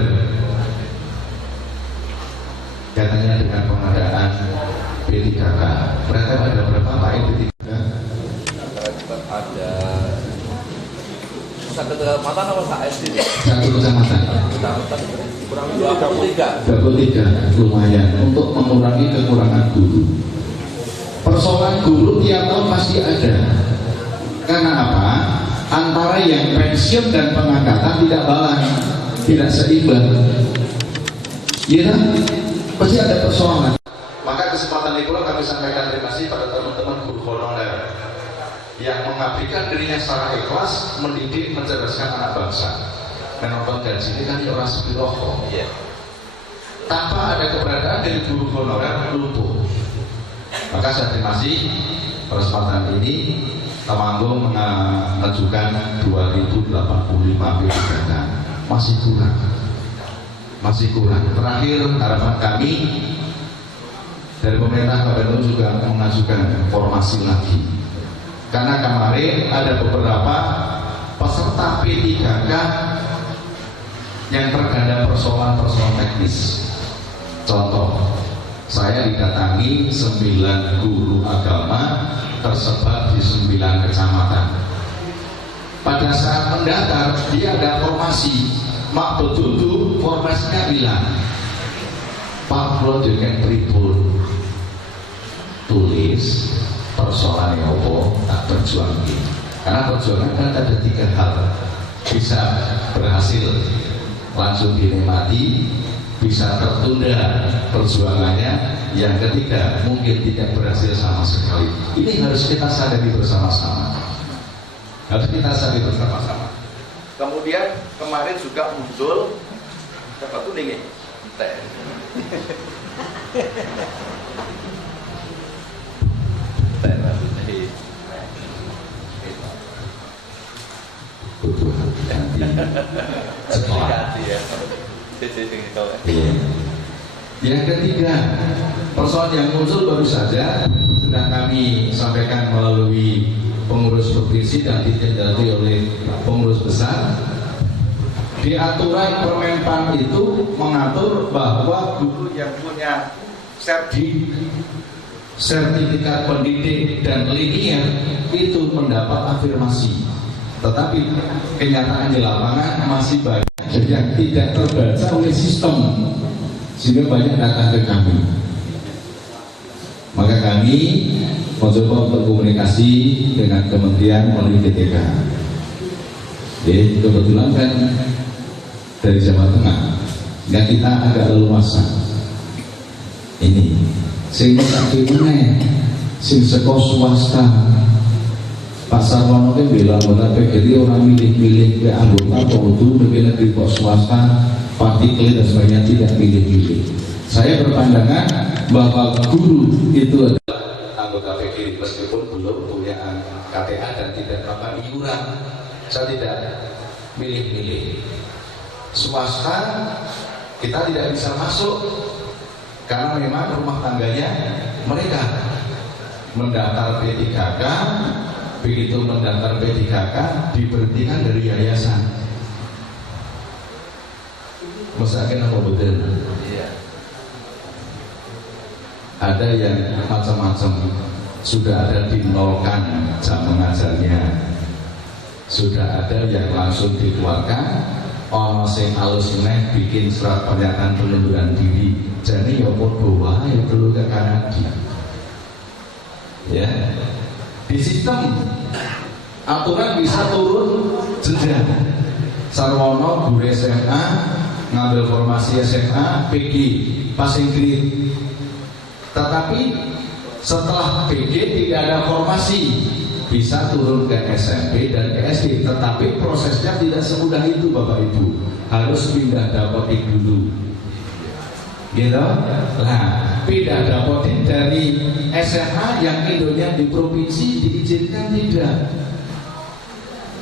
Katanya dengan pengadaan P3K. Berarti ada berapa Pak P3K? Ada satu kecamatan atau SD? Satu kecamatan. Kurang 23. 23 lumayan untuk mengurangi kekurangan guru. Persoalan guru tiap tahun pasti ada. Karena apa? antara yang pensiun dan pengangkatan tidak balance, tidak seimbang. Ya, pasti ada persoalan. Maka kesempatan itulah kami sampaikan terima kasih pada teman-teman guru honorer yang mengabdikan dirinya secara ikhlas mendidik mencerdaskan anak bangsa. Menonton gaji ini kan orang sepi rokok. Tanpa ada keberadaan dari guru honorer lumpuh. Maka saya terima kasih kesempatan ini. Temanggung mengajukan 2085 P3K, masih kurang. Terakhir harapan kami dari pemerintah Kabupaten juga mengajukan formasi lagi, karena kemarin ada beberapa peserta P3K yang terkadang persoalan teknis. Contoh, saya didatangi 9 guru agama tersebar di 9 kecamatan. Pada saat mendaftar dia ada formasi, mak betul formasinya bilang, Pak Klo dengan pripun tulis persoalan yang apa tak berjuang ini. Karena perjuangan kan ada 3 hal, bisa berhasil langsung dinikmati, bisa tertunda perjuangannya, yang ketiga mungkin tidak berhasil sama sekali. Ini harus kita sadari bersama-sama. Kemudian kemarin juga muncul siapa tuh nih? Yang ketiga, persoalan yang muncul baru saja sudah kami sampaikan melalui pengurus provinsi dan ditindaklanjuti oleh pengurus besar. Di aturan Permenpan itu mengatur bahwa guru yang punya sertifikat pendidik dan linier itu mendapat afirmasi. Tetapi kenyataan di lapangan masih banyak yang tidak terbaca oleh sistem, sehingga banyak datang ke kami. Maka kami mencoba berkomunikasi dengan kementerian melalui PTK. Kebetulan kan dari Jawa Tengah, nggak kita agak leluasa. Ini sing sakit meneh, sing seko swasta. Pak Sarwono kan bilang bahwa PGRI orang milih-milih ke anggota itu lebih negeri kok swasta, partikul dan sebagainya, tidak milih-milih. Saya berpandangan bahwa guru itu adalah anggota PGRI meskipun belum punya KTA dan tidak melakukan iuran. Saya tidak milih-milih. Swasta kita tidak bisa masuk karena memang rumah tangganya mereka mendaftar P3K. Begitu mendaftar P3K diberhentikan dari yayasan. Masakin apa betul? Ada yang macam-macam, sudah ada dinolkan jam mengajarnya, sudah ada yang langsung dikeluarkan. Ono sing halus neh bikin surat pernyataan pengunduran diri. Jadi ya podo wae perlu ke Kanadi. Ya. Di sistem aturan bisa turun jenjang. Sarwono guru SMA ngambil formasi SMA PG passing grade. Tetapi setelah PG tidak ada formasi, bisa turun ke SMP dan ke SD. Tetapi prosesnya tidak semudah itu Bapak Ibu. Harus pindah dapodik dulu. Gitu? Nah, pindah dapodik dari SMA yang indonya di provinsi diizinkan tidak.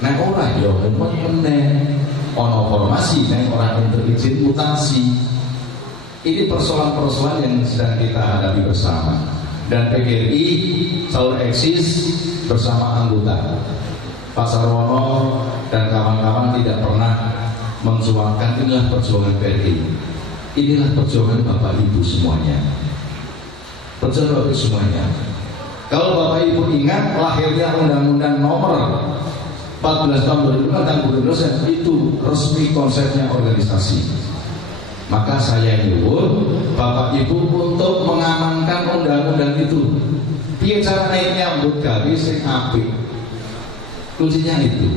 Nah, orang ya meneh ono formasi, nah orang yang terizin mutasi. Ini persoalan-persoalan yang sedang kita hadapi bersama. Dan PGRI selalu eksis bersama anggota. Pak Sarwono dan kawan-kawan tidak pernah mensuarakan inilah perjuangan PGRI. Inilah perjuangan Bapak Ibu semuanya. Perjuangan Bapak semuanya. Kalau Bapak Ibu ingat lahirnya Undang-Undang Nomor 14 tahun 2005 tentang gubernur itu resmi konsepnya organisasi. Maka saya nyuwun Bapak Ibu untuk mengamankan undang-undang itu. Piye cara naiknya nyambut gawe sing apik. Kuncinya itu.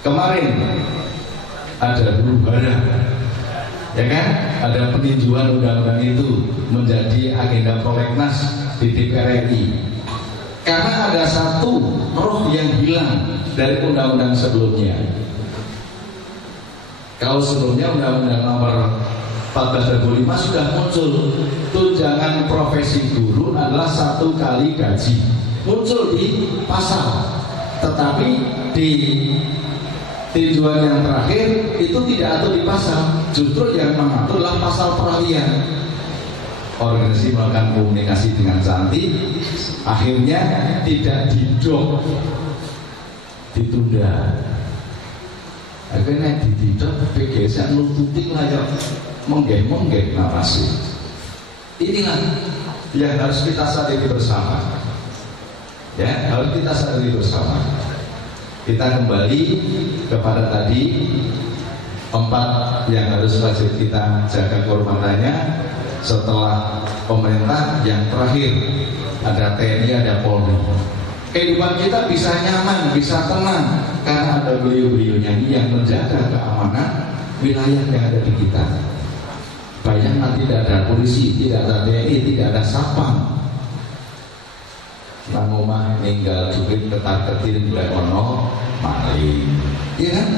Kemarin ada huru-hara, ya kan? Ada peninjauan undang-undang itu menjadi agenda prolegnas di DPR RI. Karena ada satu roh yang hilang dari undang-undang sebelumnya. Kalau sebelumnya undang-undang nomor 14/2005 sudah muncul tunjangan profesi guru adalah 1 kali gaji, muncul di pasal. Tetapi di tinjauan yang terakhir itu tidak atur di pasal, justru yang mengatur adalah pasal peralihan. Organisasi melakukan komunikasi dengan cantik, akhirnya tidak didok, ditunda. Akhirnya didok, PGS nututi layar menggeng-menggeng narasi. Inilah yang harus kita sadari bersama. Ya, harus kita sadari bersama. Kita kembali kepada tadi 4 yang harus wajib kita jaga kehormatannya. Setelah pemerintah, yang terakhir ada TNI, ada Polri. Kehidupan kita bisa nyaman, bisa tenang karena ada beliau-beliaunya ini yang menjaga keamanan wilayah yang ada di kita. Bayangkan tidak ada polisi, tidak ada TNI, tidak ada satpam. Nang omah ninggal duit ketar-ketir mulai ono maling. Iya kan?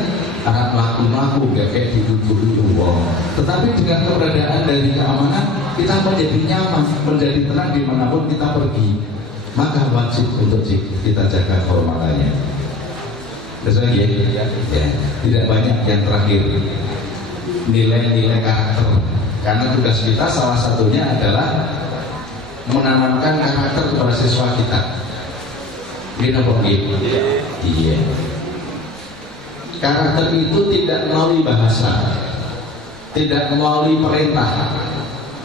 Anak melaku-melaku gak kayak dituduh wong. Tetapi dengan keberadaan dari keamanan, kita menjadi nyaman, menjadi tenang dimanapun kita pergi. Maka wajib untuk kita jaga kehormatannya. Terus lagi ya, tidak banyak yang terakhir, nilai-nilai karakter. Karena tugas kita salah satunya adalah menanamkan karakter kepada siswa kita. Ini apa gitu? Iya. Karakter itu tidak melalui bahasa, tidak melalui perintah,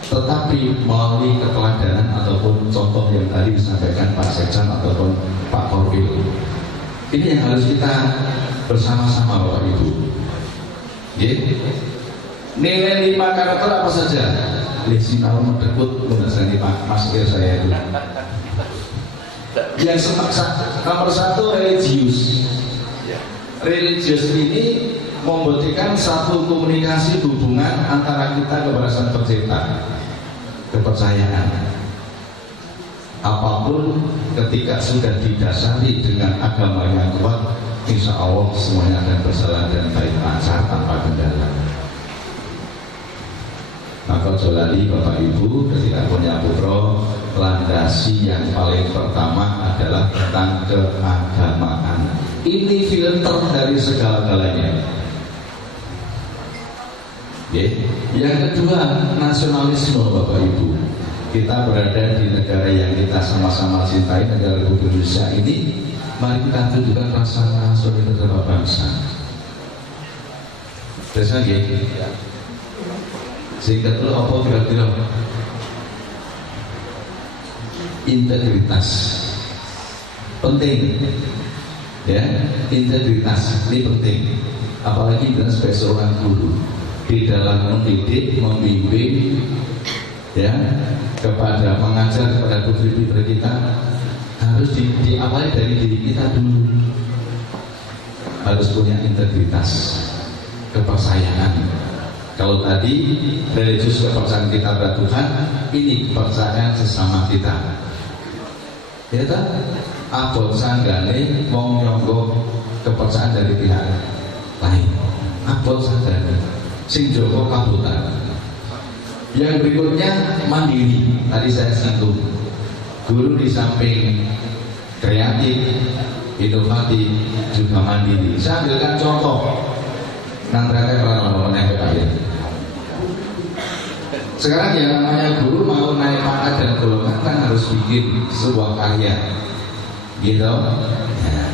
tetapi melalui keteladanan ataupun contoh yang tadi disampaikan Pak Sekjan ataupun Pak Korwil. Ini yang harus kita bersama-sama Bapak Ibu. Nilai 5 karakter apa saja? Lesi tahun mendekut menasani Pak Mas Ir saya itu. Yang nomor 1 religius. Religius ini membuktikan satu komunikasi hubungan antara kita kepada Sang Pencipta, kepercayaan. Apapun ketika sudah didasari dengan agama yang kuat, insya Allah semuanya akan berjalan dan baik lancar tanpa kendala. Maka jolali Bapak Ibu ketika punya putra, landasi yang paling pertama adalah tentang keagamaan. Ini filter dari segala-galanya. Yang kedua, nasionalisme Bapak Ibu. Kita berada di negara yang kita sama-sama cintai, negara Republik Indonesia ini. Mari kita tunjukkan rasa solidaritas bangsa. Terus lagi, sehingga itu apa kira-kira? Integritas penting. Ya, integritas ini penting, apalagi dengan sebagai seorang guru di dalam mendidik, membimbing, ya, kepada mengajar kepada putri-putri kita harus diawali dari diri kita dulu. Harus punya integritas, kepercayaan. Kalau tadi religius kepercayaan kita pada Tuhan, ini kepercayaan sesama kita. Ya tak? Abot sanggane wong nyangga kepercayaan dari pihak lain. Abot sanggane sing jaga kabutan. Yang berikutnya mandiri. Tadi saya singgung. Guru di samping kreatif, inovatif, juga mandiri. Saya ambilkan contoh. Nang ternyata kalau naik air. Sekarang yang namanya guru mau naik pangkat dan golongan kan harus bikin sebuah karya. Gitu, ya.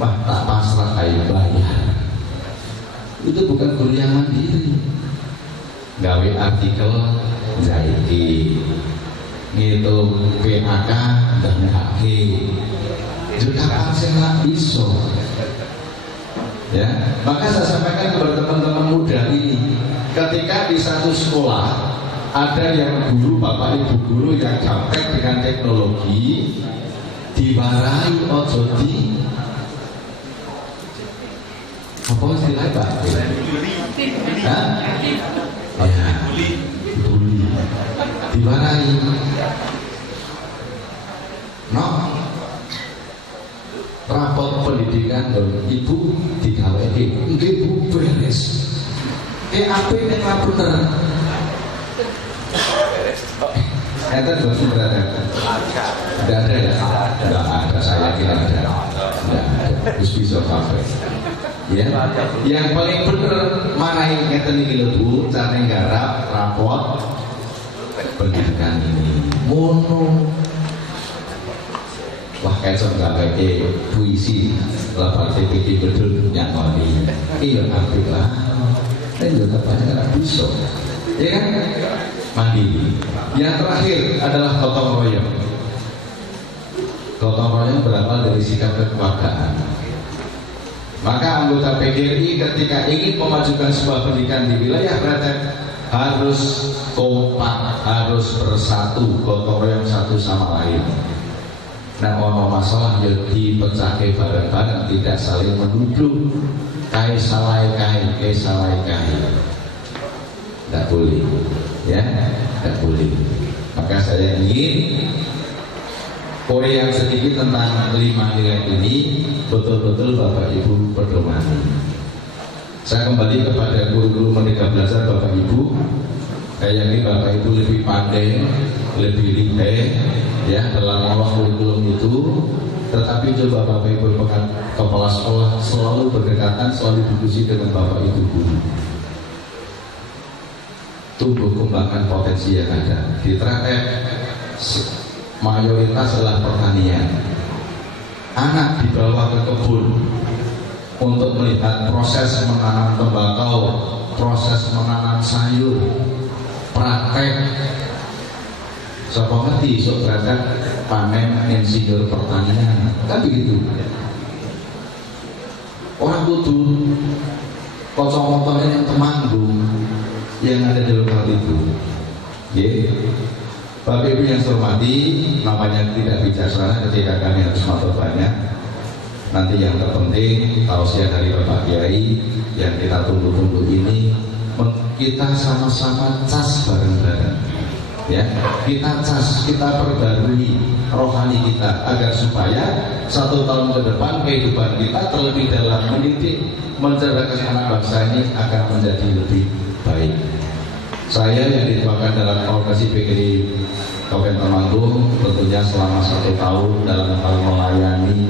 Wah tak pasrah kayak bayar. Itu bukan guru yang mandiri. Gawe artikel jahiti, ngitung PAK dan HK. Juga pasien lah iso. Ya, maka saya sampaikan kepada teman-teman muda ini, ketika di satu sekolah ada yang guru, bapak ibu guru yang gaptek dengan teknologi, diwarai ojo di apa istilahnya Pak? Hah? Ya, dibully, diwarai. No, rapot pendidikan dong ibu digaweki, nggih Bu beres. Apa ini nggak bener? Enten belum berada? Tidak ada ya? Tidak ada, saya kira ada. Tidak ada. Terus bisa kafe. Ya, yang paling bener mana yang kita nih Bu, cara nggarap rapot pendidikan ini. Mono. Wah kayak nggak kayak puisi, lapar TPT betul nyangoni. Iya hampir lah. Dan juga banyak anak bisa. Ya kan? Mandiri. Yang terakhir adalah gotong royong. Gotong royong berawal dari sikap kekeluargaan. Maka anggota PGRI ketika ingin memajukan sebuah pendidikan di wilayah Klaten harus kompak, harus bersatu, gotong royong satu sama lain. Nah, ono masalah ya dipecahke bareng-bareng, tidak saling menuduh. Kai salai kai. Tidak boleh, ya, tidak boleh. Maka saya ingin Korea sedikit tentang 5 nilai ini betul-betul Bapak Ibu pedomani. Saya kembali kepada guru-guru Merdeka Belajar Bapak Ibu. Saya yakin Bapak Ibu lebih pandai, lebih lihai ya dalam mengolah kurikulum itu. Tetapi coba Bapak Ibu kepala sekolah selalu berdekatan, selalu diskusi dengan Bapak Ibu guru. Tumbuh kembangkan potensi yang ada di Traep. Mayoritas adalah pertanian. Anak dibawa ke kebun untuk melihat proses menanam tembakau, proses menanam sayur, praktek. Siapa ngerti sok berangkat panen insinyur pertanian, kan begitu. Orang kudu kocok-kocoknya yang Temanggung yang ada di lokal itu. Bapak Ibu yang saya hormati, namanya tidak bijaksana ketika kami harus matur banyak. Nanti yang terpenting tausiah dari Bapak Kiai yang kita tunggu-tunggu ini, kita sama-sama cas bareng-bareng. Ya, kita cas, kita perbarui rohani kita agar supaya 1 tahun ke depan kehidupan kita terlebih dalam mendidik, mencerdaskan anak bangsa ini akan menjadi lebih baik. Saya yang dituakan dalam organisasi PGRI Kabupaten Temanggung tentunya selama 1 tahun dalam hal melayani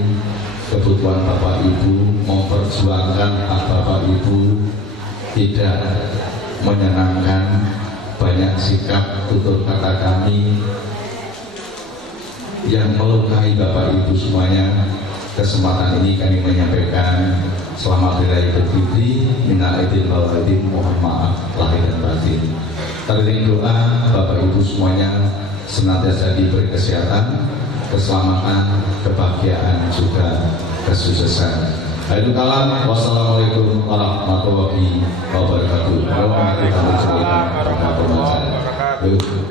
kebutuhan Bapak Ibu, memperjuangkan hak Bapak Ibu, tidak menyenangkan, banyak sikap tutur kata kami yang melukai Bapak Ibu semuanya. Kesempatan ini kami menyampaikan selamat Hari Raya Idul Fitri, minal aidin wal faizin, mohon maaf lahir dan batin. Teriring doa Bapak Ibu semuanya senantiasa diberi kesehatan, keselamatan, kebahagiaan juga kesuksesan. Akhirul kalam, wassalamualaikum warahmatullahi wabarakatuh. Warahmatullahi wabarakatuh.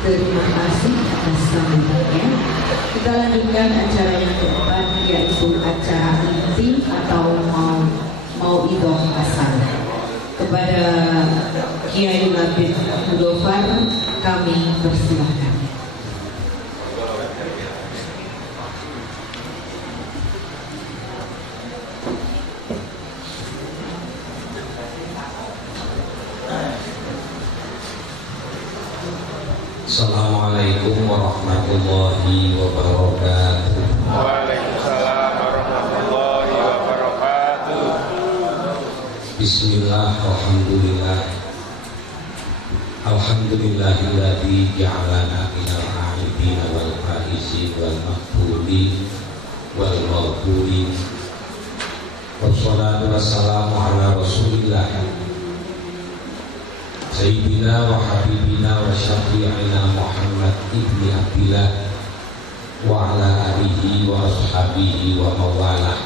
Terima kasih atas sambutannya. Kita lanjutkan acara yang keempat, yaitu acara inti atau mau idoh asal. Kepada Kiai Labib Mudofar kami persilahkan. Assalamualaikum warahmatullahi wabarakatuh. Waalaikumsalam warahmatullahi wabarakatuh. Bismillah, alhamdulillah. Alhamdulillahilladzi ja'alana minal a'ibina wal faizin wal maqbulin wal maghfurin. Wassalatu wassalamu ala Rasulillah Sayyidina wa habibina wa syafi'ina Muhammad ibni Abdillah wa ala alihi wa ashabihi wa mawalah.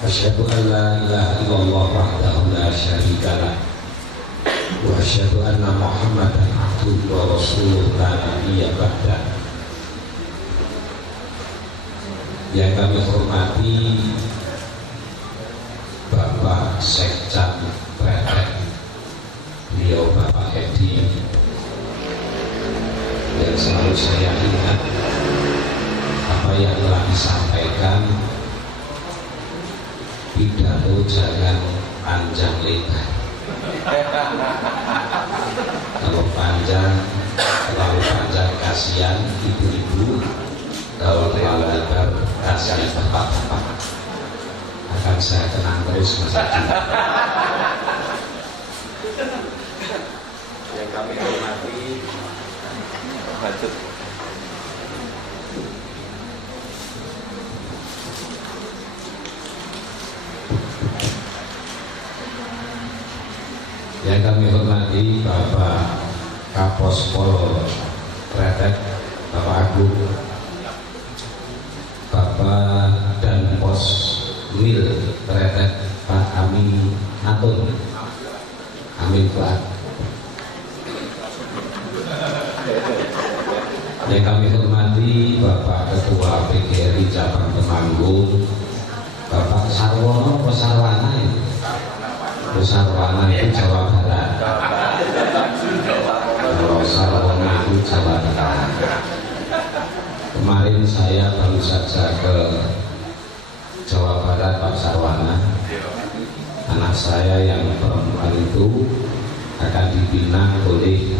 Asyhadu an la ilaha illallah wahdahu la syarikalah wa asyhadu anna Muhammadan abduhu wa rasuluhu la nabiyya ba'dah. Yang kami hormati Bapak Sekcam Pretek, beliau Bapak Edi, yang selalu saya ingat apa yang telah disampaikan. Pidato jangan panjang lebar. Kalau panjang, terlalu panjang kasihan ibu-ibu. Kalau terlalu lebar kasihan bapak-bapak. Akan saya kenang terus Mas Adi. Yang kami hormati Hajat yang kami hormati Bapak Kapospol Pretek, Bapak Agung, Bapak dan Pos Mil Pretek, Pak Amin Atun, Amin Fuad. Yang kami hormati Bapak Ketua PGRI Cabang Temanggung, Bapak Sarwono Sarwana, Sarwana itu Jawa Barat. Kalau Sarwana itu Jawa Tengah. Kemarin saya baru saja ke Jawa Barat, Pak Sarwana. Anak saya yang perempuan itu akan dibina oleh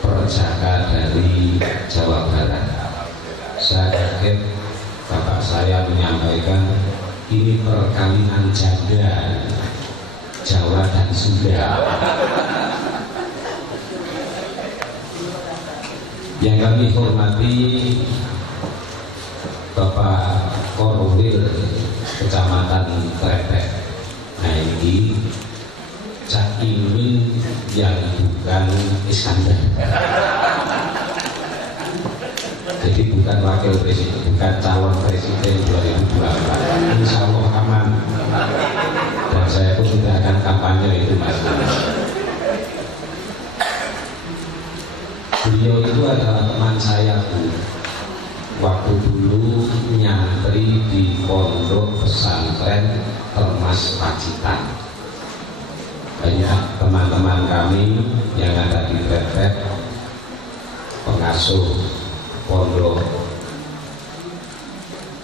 perjaka dari Jawa Barat. Saya kaget bapak saya menyampaikan ini perkawinan janda Jawa dan Sunda. Yang kami hormati Bapak Korwil Kecamatan Pretek. Nah ini Cak Imin yang bukan Iskandar. Jadi bukan wakil presiden, bukan calon presiden 2024. Insya Allah aman. Dan saya pun tidak akan kampanye itu Mas. Beliau itu adalah teman saya Bu. Waktu dulu nyantri di pondok pesantren Termas Pacitan. Banyak teman-teman kami yang ada di Pretek, pengasuh pondok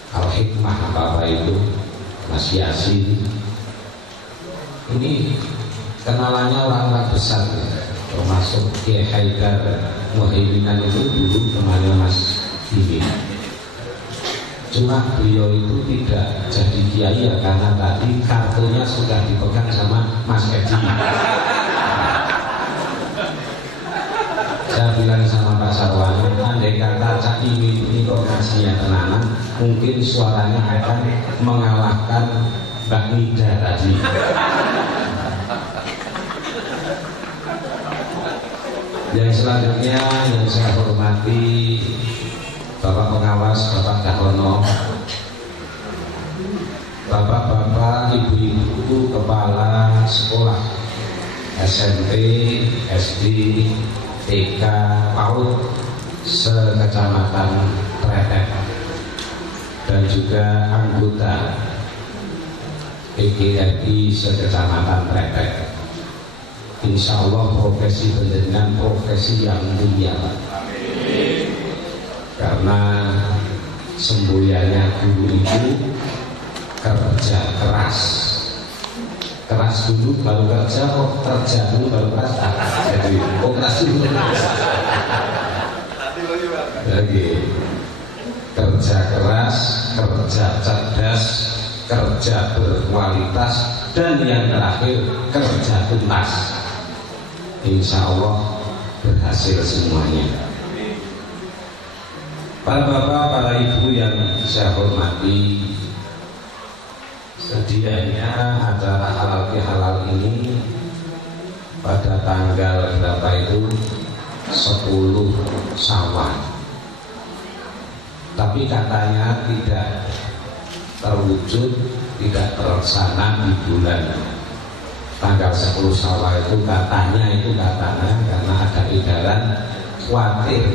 Al-Hikmah apa itu, Mas Yasin. Ini kenalannya orang-orang besar ya. Termasuk Kiai Haidar Muhaiminan itu dulu temannya Mas Imin. Cuma beliau itu tidak jadi kiai ya karena tadi kartunya sudah dipegang sama Mas Edi. Saya bilang sama Pak Sarwana, andai kata Cak Imin ini kok ngasihnya tenanan, mungkin suaranya akan mengalahkan Mbak Nida tadi. Yang selanjutnya yang saya hormati Bapak Pengawas, Bapak Dahono, Bapak-bapak, ibu-ibu, kepala sekolah SMP, SD, TK, PAUD se-Kecamatan Pretek, dan juga anggota PGRI se-Kecamatan Pretek. Insya Allah profesi penjenengan profesi yang mulia, Pak. Karena semboyannya guru itu kerja keras. Keras dulu baru kerja, kok kerja dulu baru keras. Jadi keras dulu. Lagi kerja keras, kerja cerdas, kerja berkualitas, dan yang terakhir kerja tuntas. Insya Allah berhasil semuanya. Para bapak, para ibu yang saya hormati, sedianya acara halal bihalal ini pada tanggal berapa itu 10 Syawal, tapi katanya tidak terwujud, tidak terlaksana di bulan tanggal 10 Syawal itu katanya karena ada edaran khawatir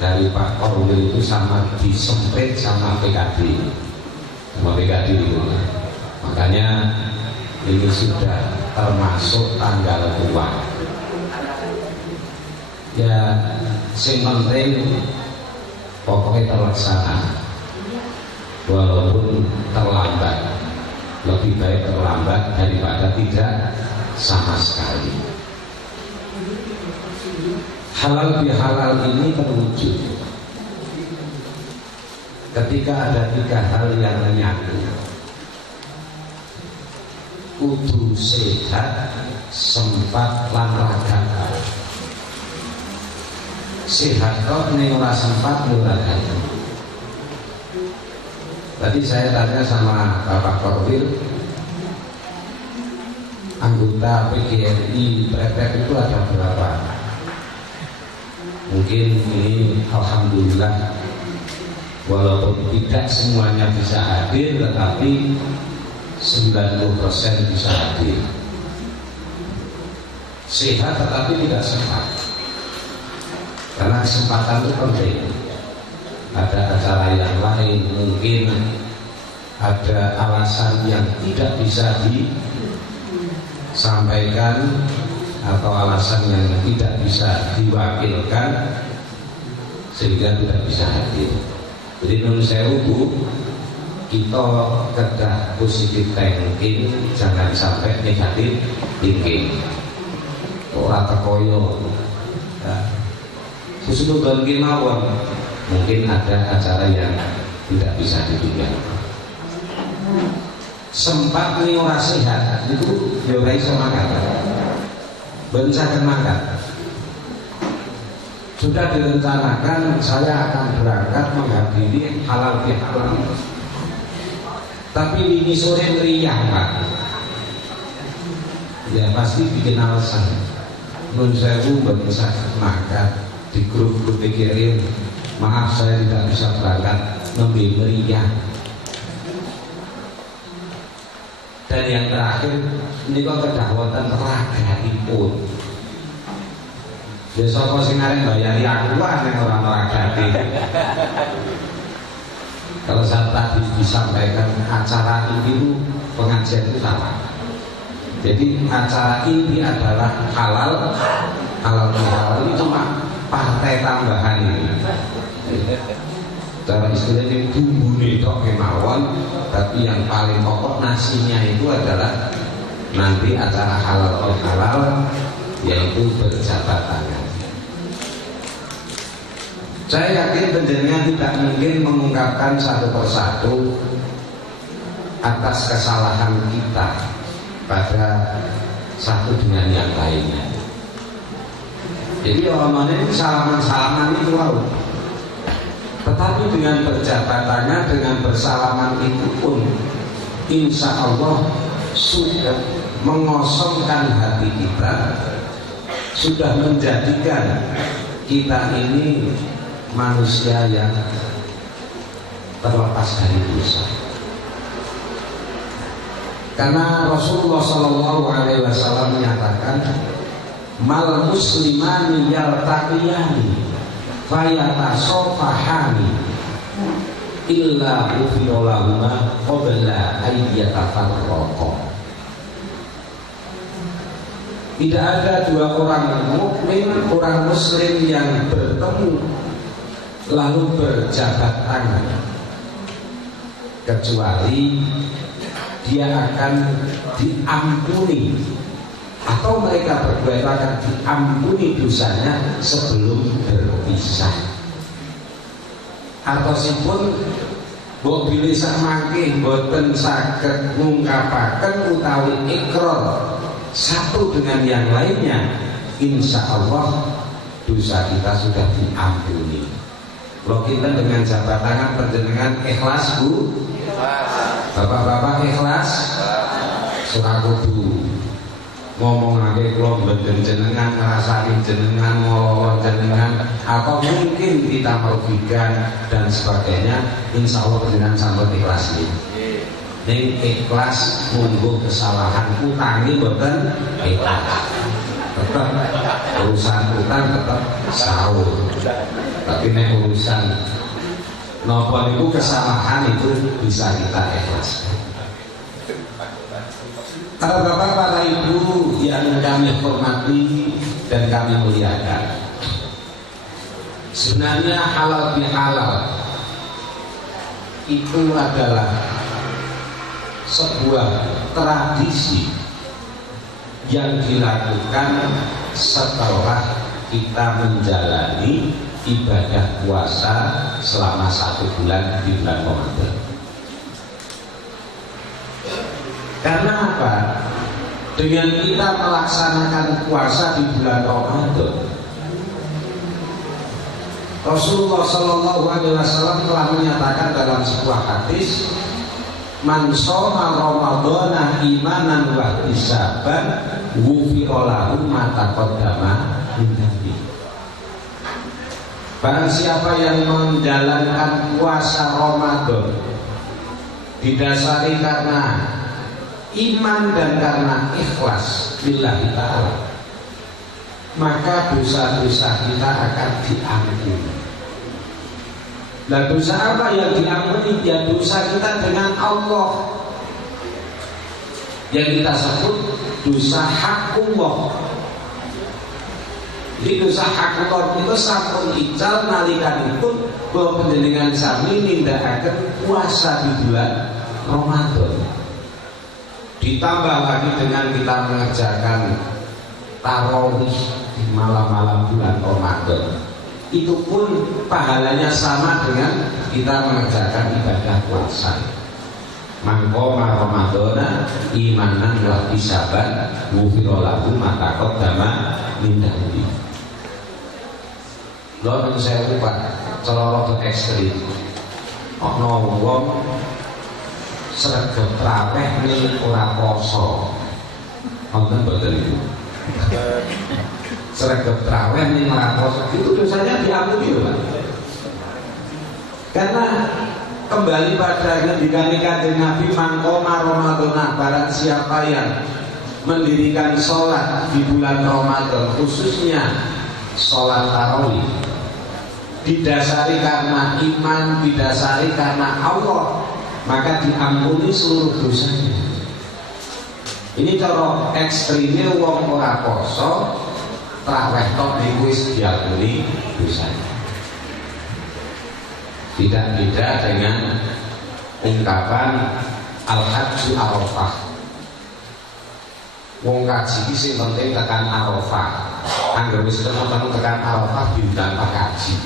dari Pak Korwil itu sama disemprit sama PKD itu. Makanya ini sudah termasuk tanggal tua. Ya, sing penting pokoknya terlaksana. Walaupun terlambat, lebih baik terlambat daripada tidak sama sekali. Halal bihalal ini terwujud ketika ada 3 hal yang menyatu. Kudu sehat, sempat lan ragam. Sehat kok ning ora sempat ora ragam. Tadi saya tanya sama Bapak Korwil, anggota PGRI Pretek itu ada berapa? Mungkin ini alhamdulillah walaupun tidak semuanya bisa hadir, tetapi 90% bisa hadir. Sehat tetapi tidak sempat, karena kesempatan itu penting. Ada acara yang lain, mungkin ada alasan yang tidak bisa disampaikan atau alasan yang tidak bisa diwakilkan sehingga tidak bisa hadir. Jadi menurut saya kita kedah positif thinking, jangan sampai negatif thinking. Ora tekoyo. Khusnudon kemawon. Mungkin ada acara yang tidak bisa ditunda. Sempat nih ora sehat itu ya ora iso makan. Bencakan makan. Sudah direncanakan saya akan berangkat menghadiri halal bihalal. Tapi ini sore meriah Pak. Ya pasti bikin alasan. Nun sewu bencakan makan di grup dikirim. Maaf saya tidak bisa berangkat, lebih meriah. Dan yang terakhir ini kok kedahwatan ragaipun. Ya sapa sing arep bayari aku nek ora ragati. Kalau saya tadi disampaikan acara ini pengajian itu sama. Jadi acara ini adalah halal ini cuma partai tambahan ini. Cara istilahnya bumbu tok kemawon, tapi yang paling pokok nasinya itu adalah nanti acara halal yaitu berjabat tangan. Saya yakin penjenengan tidak mungkin mengungkapkan satu persatu atas kesalahan kita pada satu dengan yang lainnya. Jadi orang-orang ini salaman-salaman itu wow. Tetapi dengan berjabat tangan, dengan bersalaman itu pun insya Allah sudah mengosongkan hati kita, sudah menjadikan kita ini manusia yang terlepas dari dosa. Karena Rasulullah SAW menyatakan mal muslimani yaltaqiyani fayatasofahani illa ufirolahuma qabla ayyatafarroqa. Tidak ada dua orang mukmin, orang muslim yang bertemu lalu berjabat tangan kecuali dia akan diampuni atau mereka berdua akan diampuni dosanya sebelum berpisah. Artosipun mbok bilih sak mangke mboten saged ngungkapaken utawi ikrar satu dengan yang lainnya, insya Allah dosa kita sudah diampuni. Kalau kita dengan jabat tangan panjenengan ikhlas Bu? Bapak-bapak ikhlas? Surah kudu ngomongake kula mboten jenengan, ngrasani jenengan, ngolong jenengan, atau mungkin kita merugikan dan sebagainya, insya Allah jenengan sampun ikhlas iki. Ning ikhlas munggo kesalahan utangi mboten ikhlas. Tetap urusan utang tetap sahur. Tapi nek urusan napa niku kesalahan itu bisa kita ikhlas. Para bapak, para ibu yang kami hormati dan kami muliakan, sebenarnya halal bihalal itu adalah sebuah tradisi yang dilakukan setelah kita menjalani ibadah puasa selama 1 bulan di bulan Ramadan. Karena apa? Dengan kita melaksanakan puasa di bulan Ramadan, Rasulullah Shallallahu Alaihi Wasallam telah menyatakan dalam sebuah hadis, "Man shoma Ramadhana imanan wa ihtisaban, ghufira lahu ma taqaddama min dhanbi." Barang siapa yang menjalankan puasa Ramadan didasari karena iman dan karena ikhlas lillahi ta'ala, maka dosa-dosa kita akan diampuni. Nah, dosa apa yang diampuni? Ya dosa kita dengan Allah, yang kita sebut dosa hakullah. Jadi dosa hakullah itu sampun ical nalikanipun kula panjenengan sami nindakaken puasa di bulan Ramadan. Ditambah lagi dengan kita mengerjakan tarawih di malam-malam bulan Ramadan, itu pun pahalanya sama dengan kita mengerjakan ibadah puasa. Man qoma Ramadana imanan wa ihtisaban, ghufira lahu ma taqaddama min dhanbi. Lha nek saya lupa cara ke ekstrim, ana wong sregep traweh ning ora poso. Wonten boten itu? Sregep traweh ning ora poso itu dosanya diampuni loh, Pak. Karena kembali pada ngendikan Kanjeng Nabi, mangkoma Ramadan, barang siapa yang mendirikan sholat di bulan Ramadan, khususnya sholat tarawih, didasari karena iman, didasari karena Allah, maka diampuni seluruh dosanya. Ini cara ekstrimnya wong ora poso traweh tok niku wis diampuni dosanya. Tidak beda dengan ungkapan al-hajju arafah. Wong kaji iki sing penting tekan arafah. Angger wis tekan arafah bintang Pak kaji.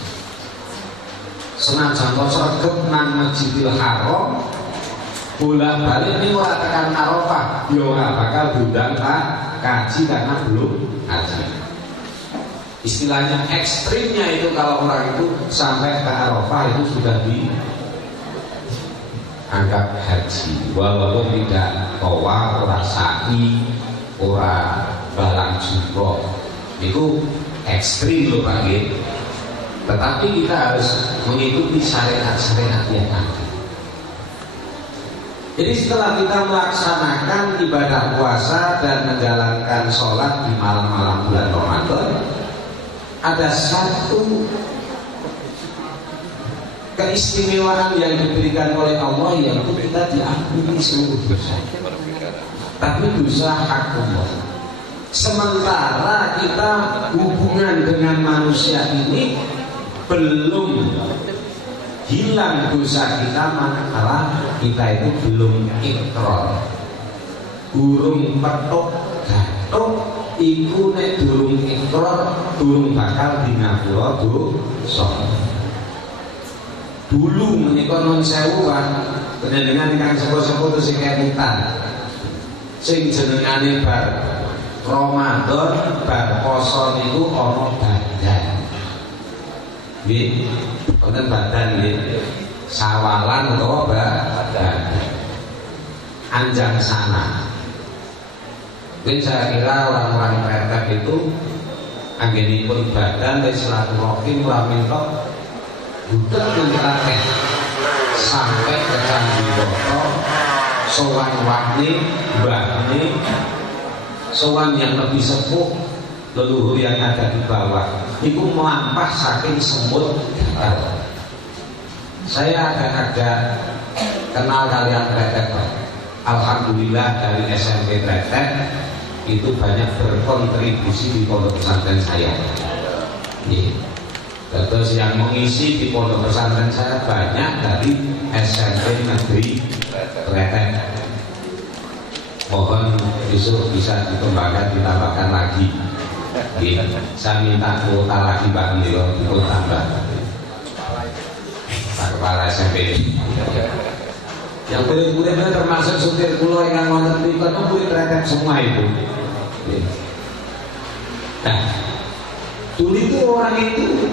Senajan kok sregep nang Masjidil Haram, bolak-balik ini ora tekan Arafah, ya ora bakal diundang Pak kaji karena belum haji. Istilahnya ekstrimnya itu kalau orang itu sampai ke Arafah itu sudah dianggap haji, walaupun tidak tawaf, ora sa'i, ora balang jumroh. Itu ekstrim loh Pak nggih. Tetapi kita harus mengikuti syariat-syariat yang ada. Jadi setelah kita melaksanakan ibadah puasa dan menjalankan sholat di malam-malam bulan Ramadan, ada satu keistimewaan yang diberikan oleh Allah, yaitu kita diampuni seluruh dosa. Tapi dosa hakullah. Sementara kita hubungan dengan manusia ini belum hilang dosa kita, manakala kita itu belum ikrar. Burung petuk gathuk iku nek durung ikrar, durung bakal dingapura dosa. Dulu menika non sewu kan panjenengan ingkang sepuh-sepuh sing kemutan, sing jenengane bar Ramadan, bar poso niku ana badan. Nggih, wonten badan nggih. Sawalan utawa badan. Anjang sana. Jadi saya kira orang-orang kretek itu anggenipun badan wis silaturahim ramin tok butuh menterakeh sampai ke Candi Boto, sowan wani, mbahni, sowan yang lebih sepuh, leluhur yang ada di bawah itu melampah saking semut. Saya agak-agak kenal kalian kretek. Alhamdulillah dari SMP kretek itu banyak berkontribusi di pondok pesantren saya. Terus yang mengisi di pondok pesantren saya banyak dari SMP negeri kretek. Mohon besok bisa dikembangkan, ditambahkan lagi. Saya minta kuota lagi Pak Nilo, ikut tambah. Pak Kepala SMP. Yang murid-muridnya termasuk supir kulo yang ngonten pikir murid kretek semua itu. Nah, dulu itu orang itu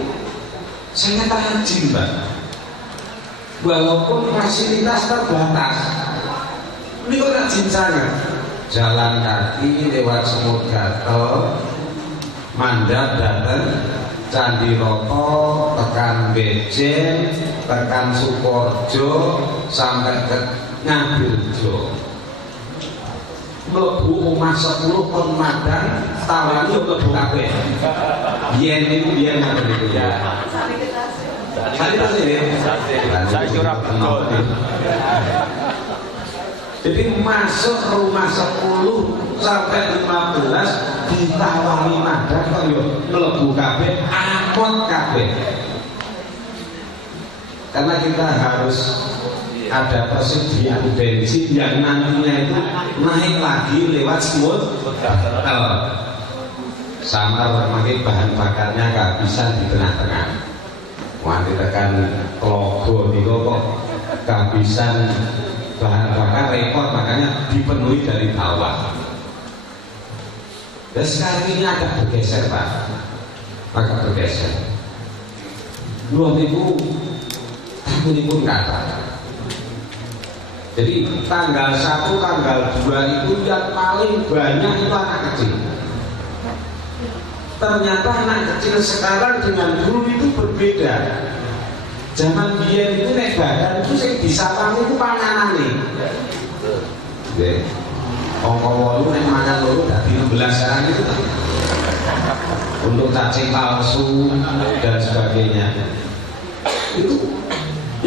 sangat rajin, Pak. Walaupun fasilitas terbatas, beliau rajin sangat. Jalan kaki lewat Semut Gatel, mandap datang Candi Roto, tekan Bejen, tekan Sukorjo, sampai ke Ngabirjo. Mlebu omah 10 kon madang, tawani yo mlebu kabeh. Yen niku biyen ngoten niku ya. Saya curah betul. Jadi masuk rumah 10 sampai 15 ditawani madang kok yo mlebu kabeh, amot kabeh. Karena kita harus ada persediaan bensin yang nantinya itu naik lagi lewat Semut Gatel. Sama berbagai bahan bakarnya kehabisan di tengah-tengah. Wanti tekan logo itu kok kehabisan bahan bakar repot, makanya dipenuhi dari bawah. Dan sekarang ini agak bergeser Pak, agak bergeser. Dua minggu tahun ini pun kata. Jadi tanggal 1, tanggal 2 itu yang paling banyak itu anak kecil. Ternyata anak kecil sekarang dengan dulu itu berbeda. Zaman biyen itu nek badan itu sing disapang itu panganane. Nggih. Angka 8 nek mangan loro dadi 16 sekarang itu. Untuk cacing palsu dan sebagainya. Itu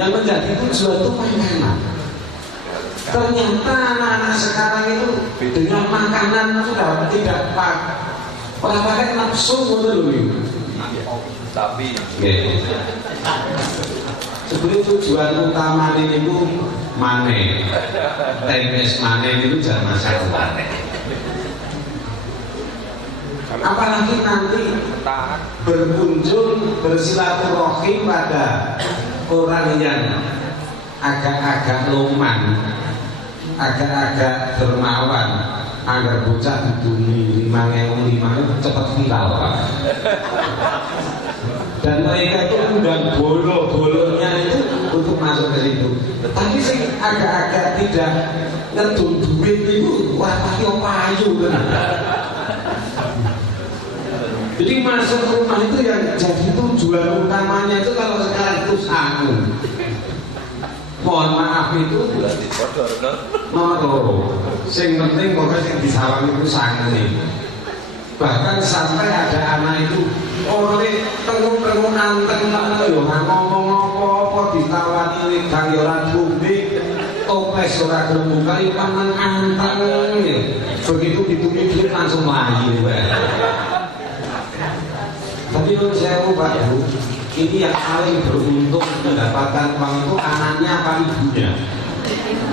yang menjadi tujuan itu panganan. Ternyata anak-anak sekarang itu dengan makanan sudah tidak pakai nafsu dulu. Tapi sebelum tujuan utama ini itu manen, teknis manen itu jangan masalah. Apalagi nanti berkunjung bersilaturahim pada orang yang agak-agak loman, agak-agak dermawan, agar bocah dibumi 5.000 cepat viral Pak. Dan mereka itu undang bolo-bolonya itu untuk masuk ke situ. Tapi sih agak-agak tidak ngedum duit itu rapati opayu kan. Jadi masuk rumah itu yang jadi tujuan utamanya itu kalau sekarang itu sangu. Mohon maaf itu nomor loro. Sing penting pokoknya sing disawang itu sangu nih. Bahkan sampai ada anak itu oleh tengung-tengung anteng yo ngomong apa-apa ditawani wedang yo ora duwe, toples ora gelem buka yo pangan anteng. Begitu ditumi duit langsung mlayu wae. Tapi menurut saya Pak Bu, ini yang paling beruntung mendapatkan uang itu anaknya apa ibunya?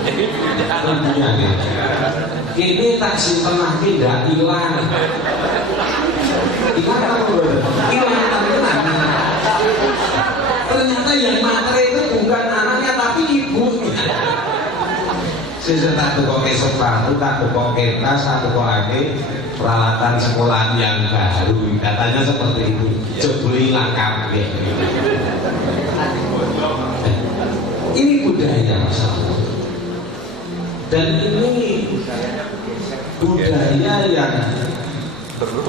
Ibunya ya. Ini tak simpen lagi tidak hilang. Hilang apa boleh? Hilang tapi tenang. Ternyata yang materi itu bukan anaknya tapi ibunya. Saya tak tukoke sepatu, tak tukoke tas, tak tukoke peralatan sekolah yang baru, katanya seperti itu. Jebuli lengkap ya. Ini budaya masyarakat. Dan ini budaya yang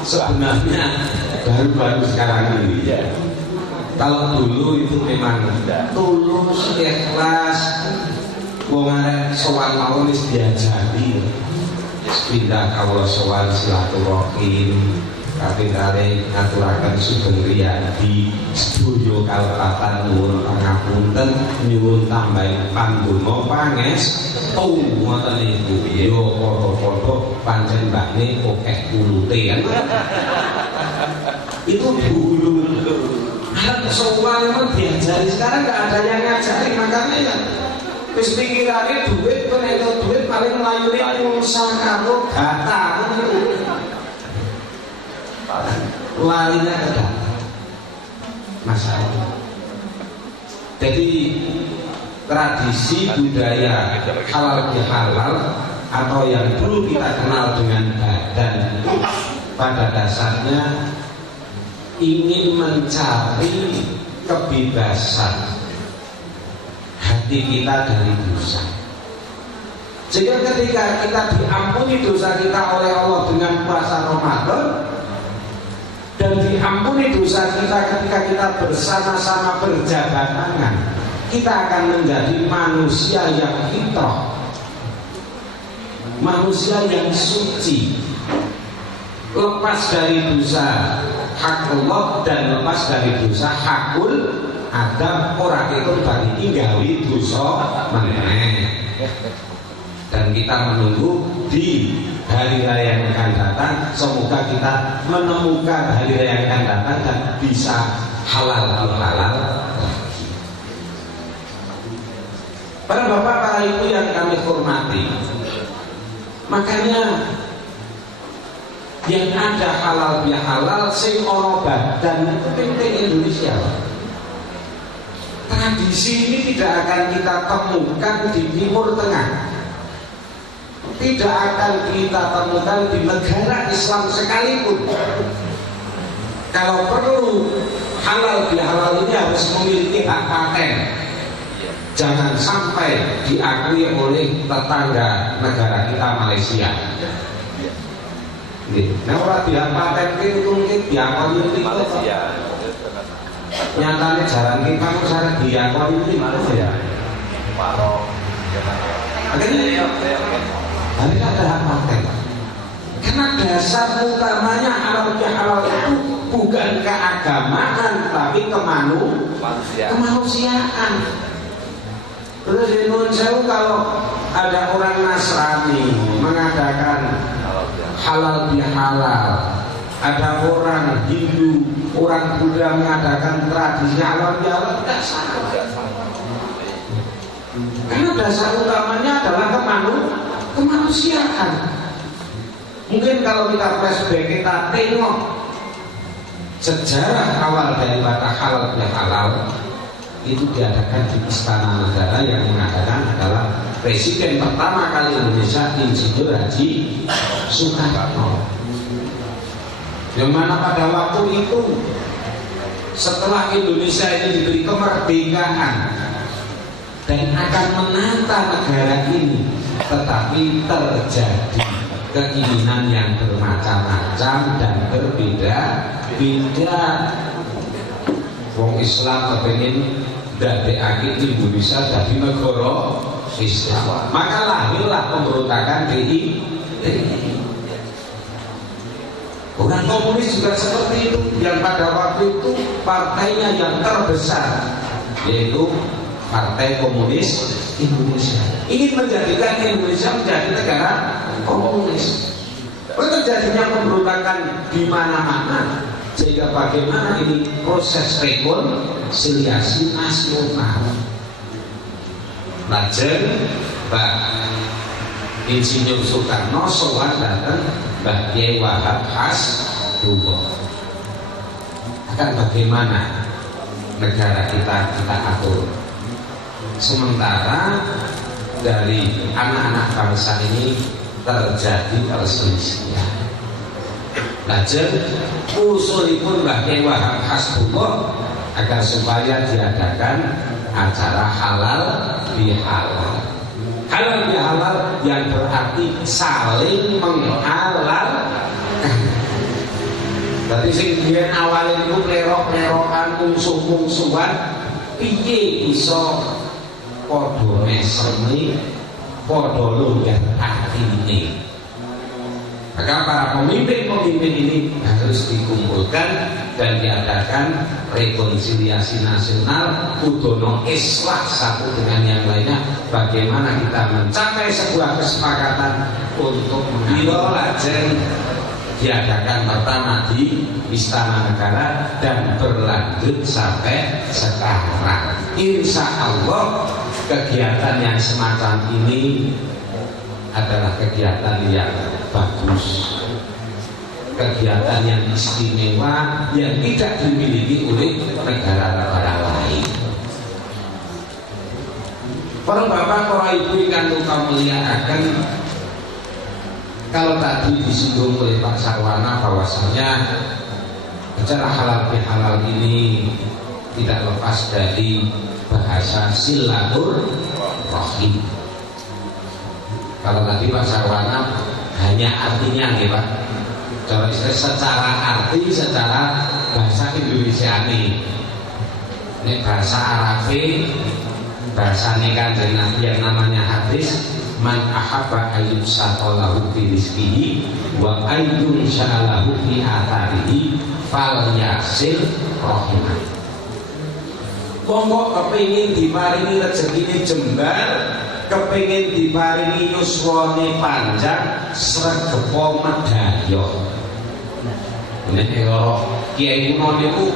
sebenarnya baru-baru sekarang ini. Kalau dulu itu memang tulus, ikhlas, wong arek sowan mau wis diajari. Pindah kawula sowan silaturahim, kapindhane ngaturaken sugeng riyadi, sedaya kalpatan nuwun pangapunten, nyuwun tambahi pandonga pangestu ngoten niku. Yo padha-padha pancen mbakne akeh kulute kan. Itu dulu. Anak sowan memang diajari, sekarang nggak ada yang ngajari, makanya ya wis pikirannya duit, kan itu duit paling melayuni pulsa karo data larinya ke data masalah. Jadi tradisi budaya halal bihalal atau yang dulu kita kenal dengan badan pada dasarnya ingin mencari kebebasan hati kita dari dosa. Sehingga ketika kita diampuni dosa kita oleh Allah dengan puasa Ramadan, dan diampuni dosa kita ketika kita bersama-sama berjabat tangan, kita akan menjadi manusia yang fitrah, manusia yang suci, lepas dari dosa hak Allah dan lepas dari dosa hakul Adam. Orang itu bagi tinggali dosa meneh. Dan kita menunggu di hari raya yang akan datang, semoga kita menemukan hari raya yang akan datang dan bisa halal bihalal. Para bapak, para ibu yang kami hormati, makanya yang ada halal bihalal sing ono badan itu penting Indonesia. Tradisi ini tidak akan kita temukan di Timur Tengah, tidak akan kita temukan di negara Islam sekalipun. Kalau perlu halal bihalal ini harus memiliki hak paten, jangan sampai diakui oleh tetangga negara kita Malaysia. Nah, orang dia paten itu mungkin diakui itu Malaysia. Nyatanya jarang kita cara diakui itu Malaysia. Akhirnya hari ada hak paten. Karena dasar utamanya halal bihalal itu bukan keagamaan tapi kemanusiaan. Terus di Indonesia kalau ada orang Nasrani mengadakan halal bihalal, ada orang Hindu, orang Buddha mengadakan tradisi halal bihalal, tidak salah. Karena dasar utamanya adalah kemanusiaan. Mungkin kalau kita flashback, kita tengok sejarah awal daripada halal bihalal itu diadakan di Istana Negara, yang mengadakan adalah Presiden pertama kali Indonesia, Insinyur Haji Soekarno. Yang mana pada waktu itu setelah Indonesia ini diberi kemerdekaan dan akan menata negara ini, tetapi terjadi keinginan yang bermacam-macam dan berbeda-beda. Wong Islam kepingin dadekake Indonesia jadi negara Islam, maka lahirlah pemberontakan DI. Orang komunis juga seperti itu, yang pada waktu itu partainya yang terbesar yaitu Partai Komunis Indonesia ingin menjadikan Indonesia menjadi negara komunis. Terjadinya pemberontakan di mana-mana, sehingga bagaimana ini proses rekonsiliasi nasional. Lajeng Mbak Insinyur Soekarno sowan datang Mbah Kyai Wahab Hasbullah, akan bagaimana negara kita atur. Sementara dari anak-anak bangsa ini terjadi perselisihan. Lajeng usulipun Mbah Kyai Wahab Hasbullah agar supaya diadakan acara halal bihalal. Halal bihalal yang berarti saling menghalalkan. Berarti sing biyen awale niku plerok-plerokan, mungsuh-mungsuhan, piye iso padha mesemi, padha longgah atine. Maka para pemimpin-pemimpin ini harus dikumpulkan dan diadakan rekonsiliasi nasional, kudono islah satu dengan yang lainnya. Bagaimana kita mencapai sebuah kesepakatan untuk mengatur lajeng diadakan pertama di Istana Negara dan berlanjut sampai sekarang. Insya Allah kegiatan yang semacam ini adalah kegiatan yang bagus, kegiatan yang istimewa yang tidak dimiliki oleh negara-negara lain. Para bapak, para ibu yang kau muliakan, kalau tadi disinggung oleh Pak Sarwana bahwasanya bicara halal bihalal ini tidak lepas dari bahasa silaturahim. Kalau tadi Pak Sarwana hanya artinya nih Pak, kalau secara arti, secara bahasa Indonesia ini bahasa Arabi, bahasa Kanjeng Nabi yang namanya hadis, man ahabba ayyub saqalahu fi rizqihi wa ayyun sya'alahu fi atharihi fal yasil rahimah. Wong kepengin diparingi rezekine jembar, kepengin diparingi yuswane panjang, sregepo medaya. Nek karo kiai kuno niku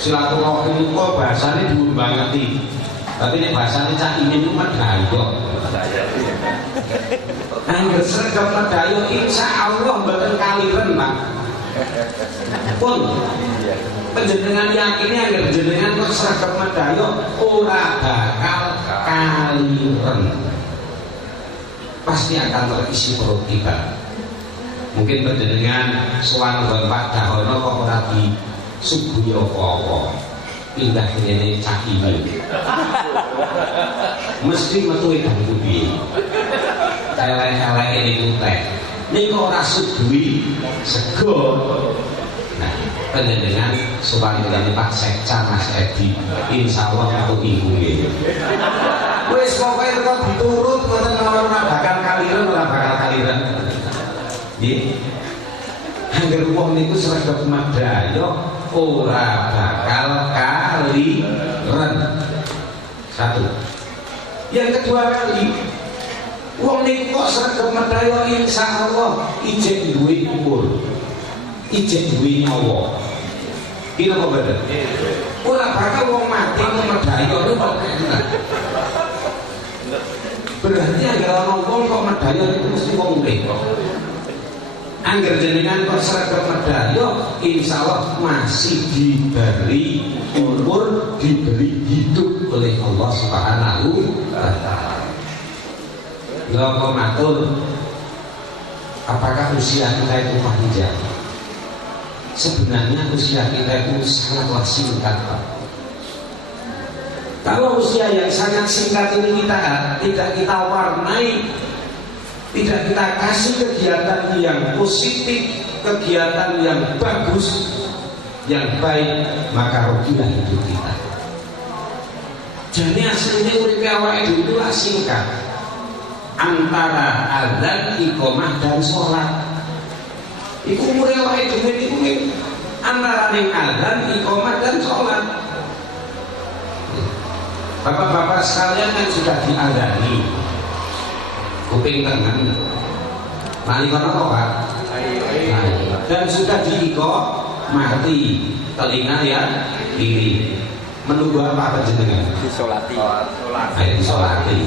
silaturahim niku bahasane dhuwur banget iki. Tapi nek bahasane cah ini niku medaya. Angger sregep medaya insyaallah mboten kaliren, Pak. Pun penjenengan yakinnya agar jenengan kok sregep medaya ora bakal kaliren. Pasti akan terisi perut kita. Mungkin penjenengan sowan Pak Dahono kok ora disuguhi apa-apa. Pindah kene cah iki. Mesti metu edang kuwi. Elek-eleke niku teh. Niku ora suguhi sego. Nah, penjenengan sowan Pak Sekca Mas Edi, insyaallah metu iku nggih. Wis pokoke kok diturut ngoten ora bakal kaliren, ora bakal kaliren. Nggih. Angger wong niku sregep medaya ora bakal kaliren. Satu. Yang kedua kali, wong niku kok sregep medaya insyaallah ijek duwe umur. Ijek duwe nyawa. Iki napa mboten? Ora bakal wong mati medaya niku kok. Berarti angger ana wong kok medaya niku mesti wong urip kok. Angger jenengan kok sregep medaya insyaallah masih diberi umur, diberi hidup oleh Allah Subhanahu wa taala. Lha matur, apakah usia kita itu panjang? Sebenarnya usia kita itu sangatlah singkat, Pak. Kalau usia yang sangat singkat ini tidak kita warnai, tidak kita kasih kegiatan yang positif, kegiatan yang bagus, yang baik, maka rugilah hidup kita. Jadi aslinya urip awake dhewe itu singkat. Antara azan, iqamah dan sholat. Iku umure awake dhewe niku antara ning azan, iqamah dan sholat. Bapak-bapak sekalian kan sudah diazani. Kuping kanan. Mari kono kok, Pak. Dan sudah diiqamati telinga ya kiri. Menunggu apa panjenengan? Disolati. Disolati.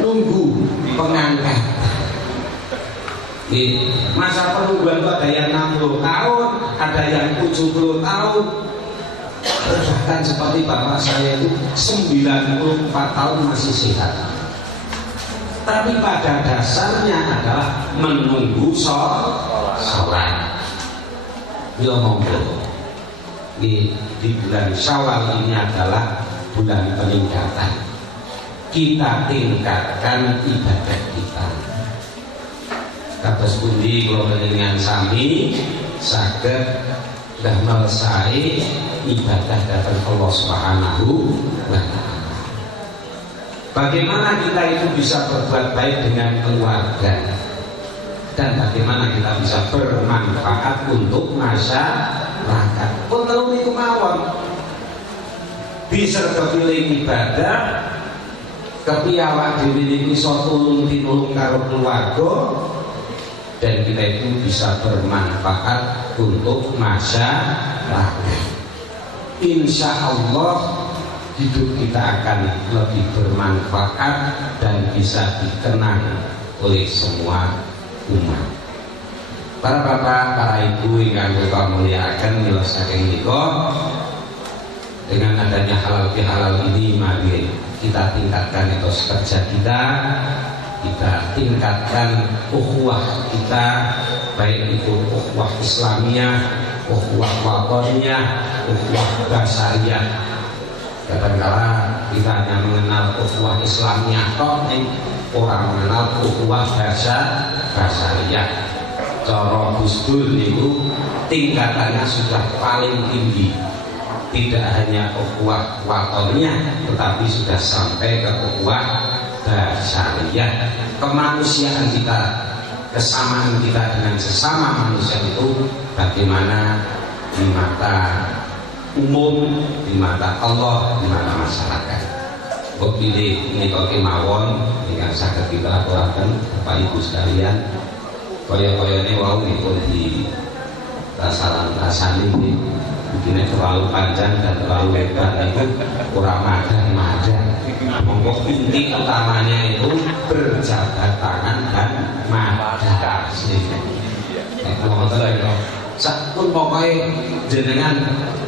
Nunggu pengangkat. Masa penungguan itu ada yang 60 tahun, ada yang 70 tahun. Bahkan seperti bapak saya itu 94 tahun masih sehat. Tapi pada dasarnya adalah menunggu sholat. Bila monggo di bulan Syawal ini adalah bulan peningkatan. kita tingkatkan ibadah kita. Kados pundi kula panjenengan sami saged damel sae ibadah dhateng Allah Subhanahu wa taala. Bagaimana kita itu bisa berbuat baik dengan keluarga, dan bagaimana kita bisa bermanfaat untuk masyarakat. Pun telu niku mawon. Bisa kepilih ibadah, kepiye awak dhewe niku iso tulung-tinulung karo keluarga, dan kita itu bisa bermanfaat untuk masyarakat. Insya Allah hidup kita akan lebih bermanfaat dan bisa dikenang oleh semua umat. Para bapak, para ibu yang kula muliakan, mila saking menika dengan adanya halal bihalal ini, mari kita tingkatkan etos kerja kita tingkatkan ukhuwah kita, baik itu ukhuwah Islamiyah, ukhuwah watoniyah, ukhuwah basariyah. Kadang-kala kita hanya mengenal ukhuwah Islamiyah kok, orang mengenal ukhuwah basariyah. Cara Gus Dur itu tingkatannya sudah paling tinggi. Tidak hanya ukhuwah watoniyah, tetapi sudah sampai ke ukhuwah basariyah. Kemanusiaan kita, kesamaan kita dengan sesama manusia itu bagaimana di mata umum, di mata Allah, di mata masyarakat. Kok pilih menika kemawon ingkang saged kita aturaken Bapak Ibu sekalian, kaya-kayane wau nipun di rasalan-rasane begini terlalu panjang dan terlalu lebar itu kurang madan. Monggo inti utamanya itu berjabat tangan dan madan. Sakpun pokoknya jenengan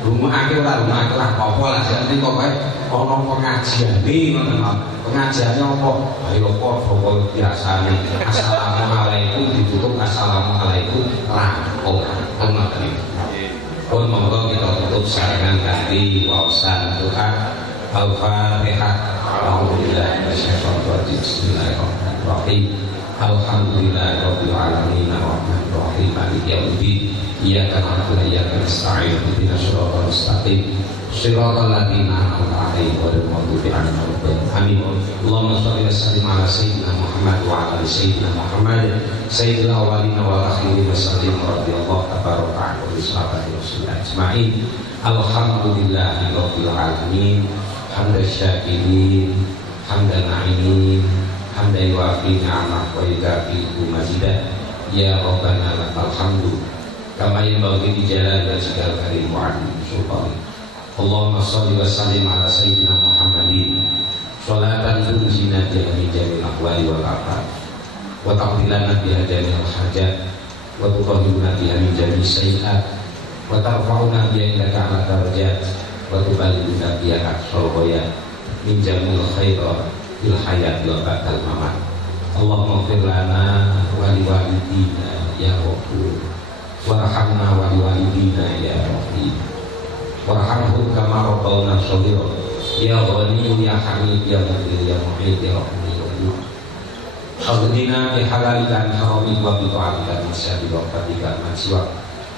rumahake ora apa-apa lah, jadi pokoknya ana pengajian iki ngoten. Pengajiannya apa? Ayo padha biasane. Assalamualaikum ditutup assalamualaikum rangkul. Ngoten. Pun monggo kita tutup sarangan ganti wawasan doa Al-Fatihah. Alhamdulillah Bismillahirrahmanirrahim. Alhamdulillahirabbil alamin arrahmanir rahim maliki yaumiddin. Iyyaka na'budu wa iyyaka nasta'in ihdinas siratal mustaqim siratal ladzina an'amta 'alaihim ghairil maghdubi 'alaihim waladdallin. Amin. Allahumma shalli wa sallim ala sayyidina Muhammad wa ala ali sayyidina Muhammad sayyidil awwalin wal akhirin wa sallim radhiyallahu tabaraka wa sahabati rasulillah ajmain. Alhamdulillahirabbil alamin hamdan syakirin hamdan na'imin hamdan yuafi ni'amah wa yukafi mazidah. Ya Rabbana lakal hamdu kama yanbaghi li jalali wajhikal karim wa 'azimi sultanik. Allahumma shalli wa sallim ala sayyidina Muhammadin sholatan tunjina biha min jami'il ahwali wal afat wa taqdilana biha jami'al hajat wa tuqaddimuna biha min jami'is sayyi'at wa tarfa'una biha ila a'la darajat wa tuballighuna biha aqsal ghayat min jami'il khairat fil hayat wa ba'dal mamat. Allahumma ighfir lana wa liwalidina ya Rabbul warhamna wa liwalidina ya Rabbi warhamhum kama rabbawna shaghira ya Ghani ya Hamid ya Mughni ya Mu'id ya Rahmi ya Wadud. Aghdina bi halalika an haramik wa bi ta'atika min syarri wa fatika man siwak.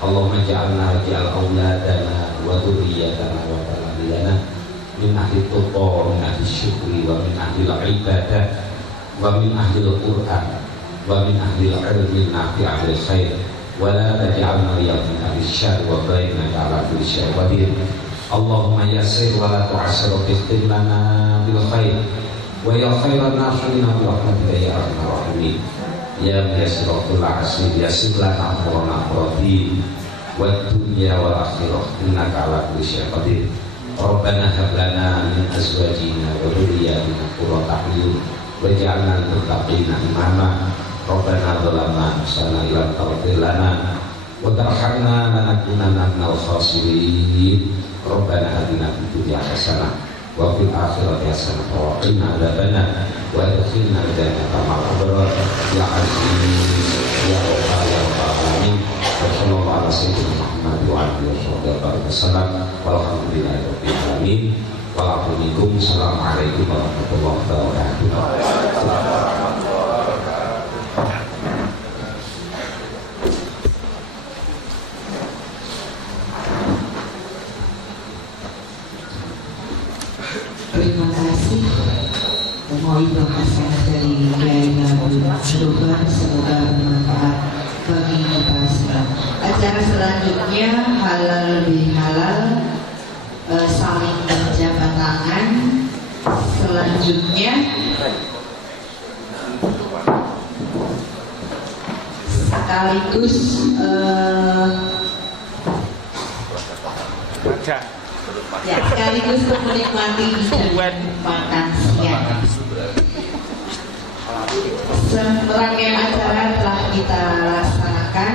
Allahumma ja'alna waj'al auladana wa dhurriyyatana wa talamilana min ahli tuqa min ahli syukri wa min ahli ibadah wa min ahli al-Qur'an wa min ahli al-ilmi nafi'a bil khair wa la taj'alna min ahli syarr wa baina ala kulli syai'in qadir. Allahumma yassir wa la tu'assir bikhtim lana bil khair wa ya khairan nasrina bi rahmatika ya arhamar rahimin. Ya yassir kulla asri yassir lana amrana radin wa dunya wal akhirah innaka ala kulli syai'in qadir. Rabbana hab lana min azwajina wa dhurriyyatina qurrata a'yun waj'alna lil muttaqina imama. Rabbana zalamna anfusana illa taghfir lana wa tarhamna lanakunanna minal khasirin. Rabbana atina fid dunya hasanah wa fil akhirati hasanah wa qina adzabannar wa adkhilna jannata ma'al abrar ya aziz ya rabbal alamin. Sallallahu alaihi wa sallam Muhammad wa alihi wasallam walhamdulillahi rabbil alamin. Waalaikumsalam. Assalamualaikum warahmatullahi wabarakatuh. Terima kasih. Mohon hasanah dari Kiai Abdul Zuhar, semoga bermanfaat bagi kita semua. Acara selanjutnya halal bihalal, saling berjabat tangan. Selanjutnya sekaligus ya, sekaligus untuk menikmati hidangan makan siang. Serangkaian acara telah kita laksanakan.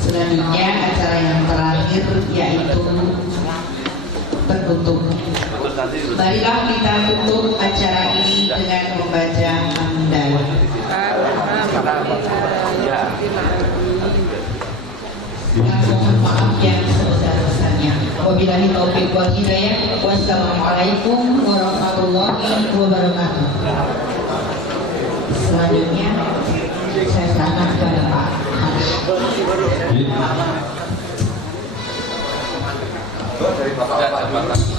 Selanjutnya acara yang terakhir yaitu penutup. Marilah kita tutup acara ini dengan membaca hamdalah. Mohon maaf yang sebesar-besarnya. Wabillahi taufiq wal hidayah. Wassalamualaikum warahmatullahi wabarakatuh. Selanjutnya saya serahkan kepada Pak Terima kasih.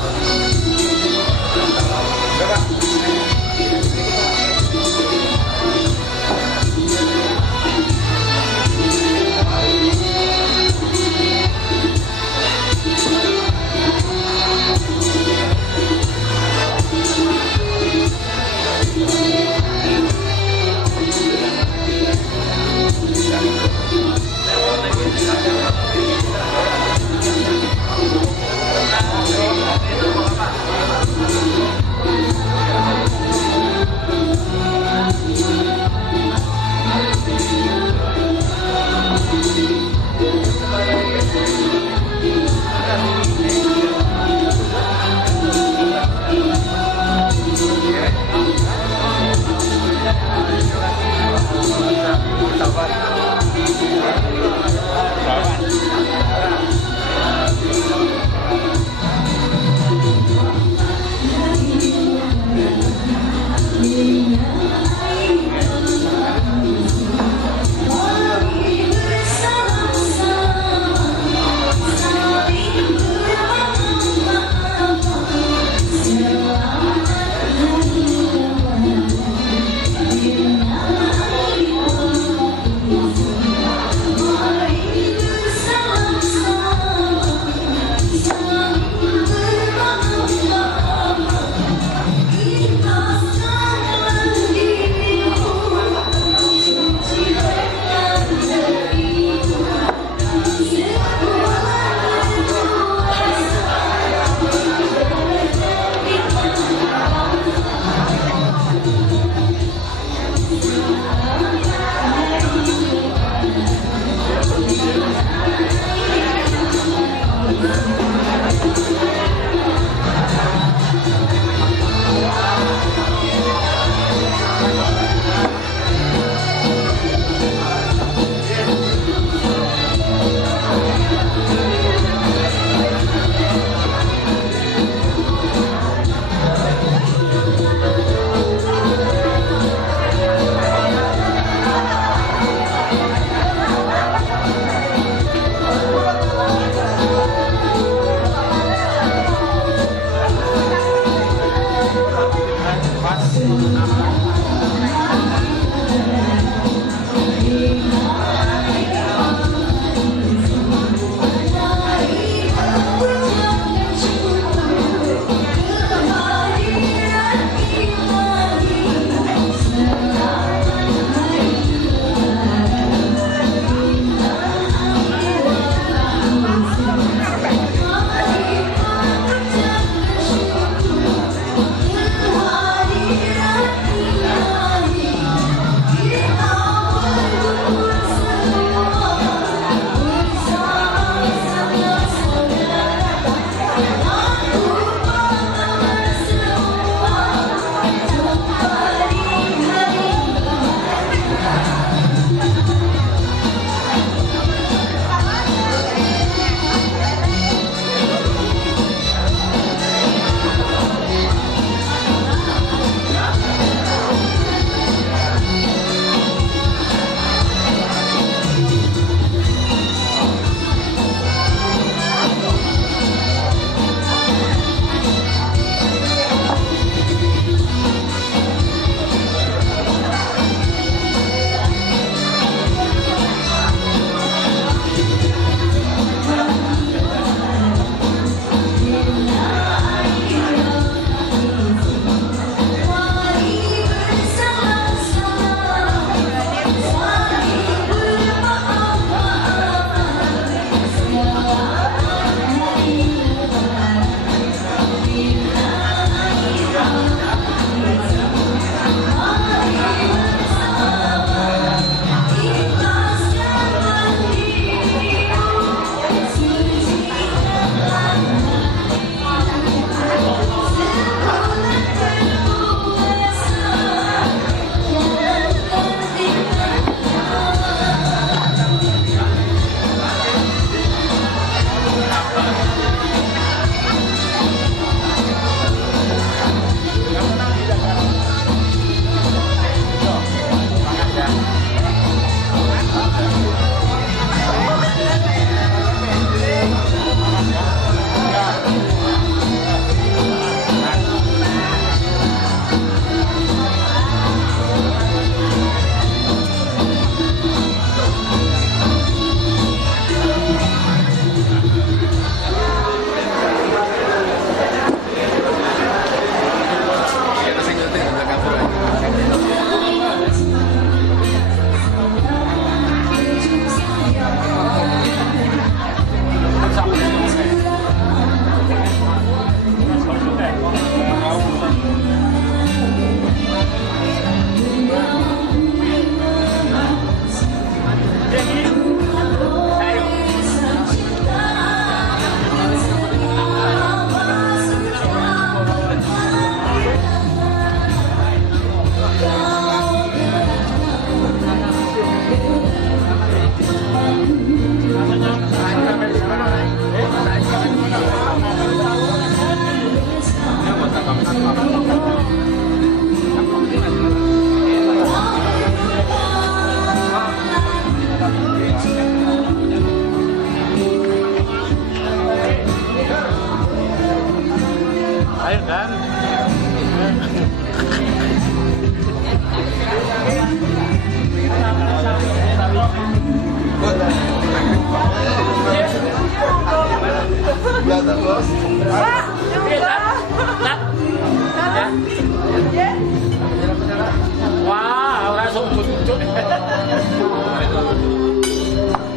Wah, langsung cut.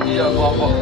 Iya, gua kok.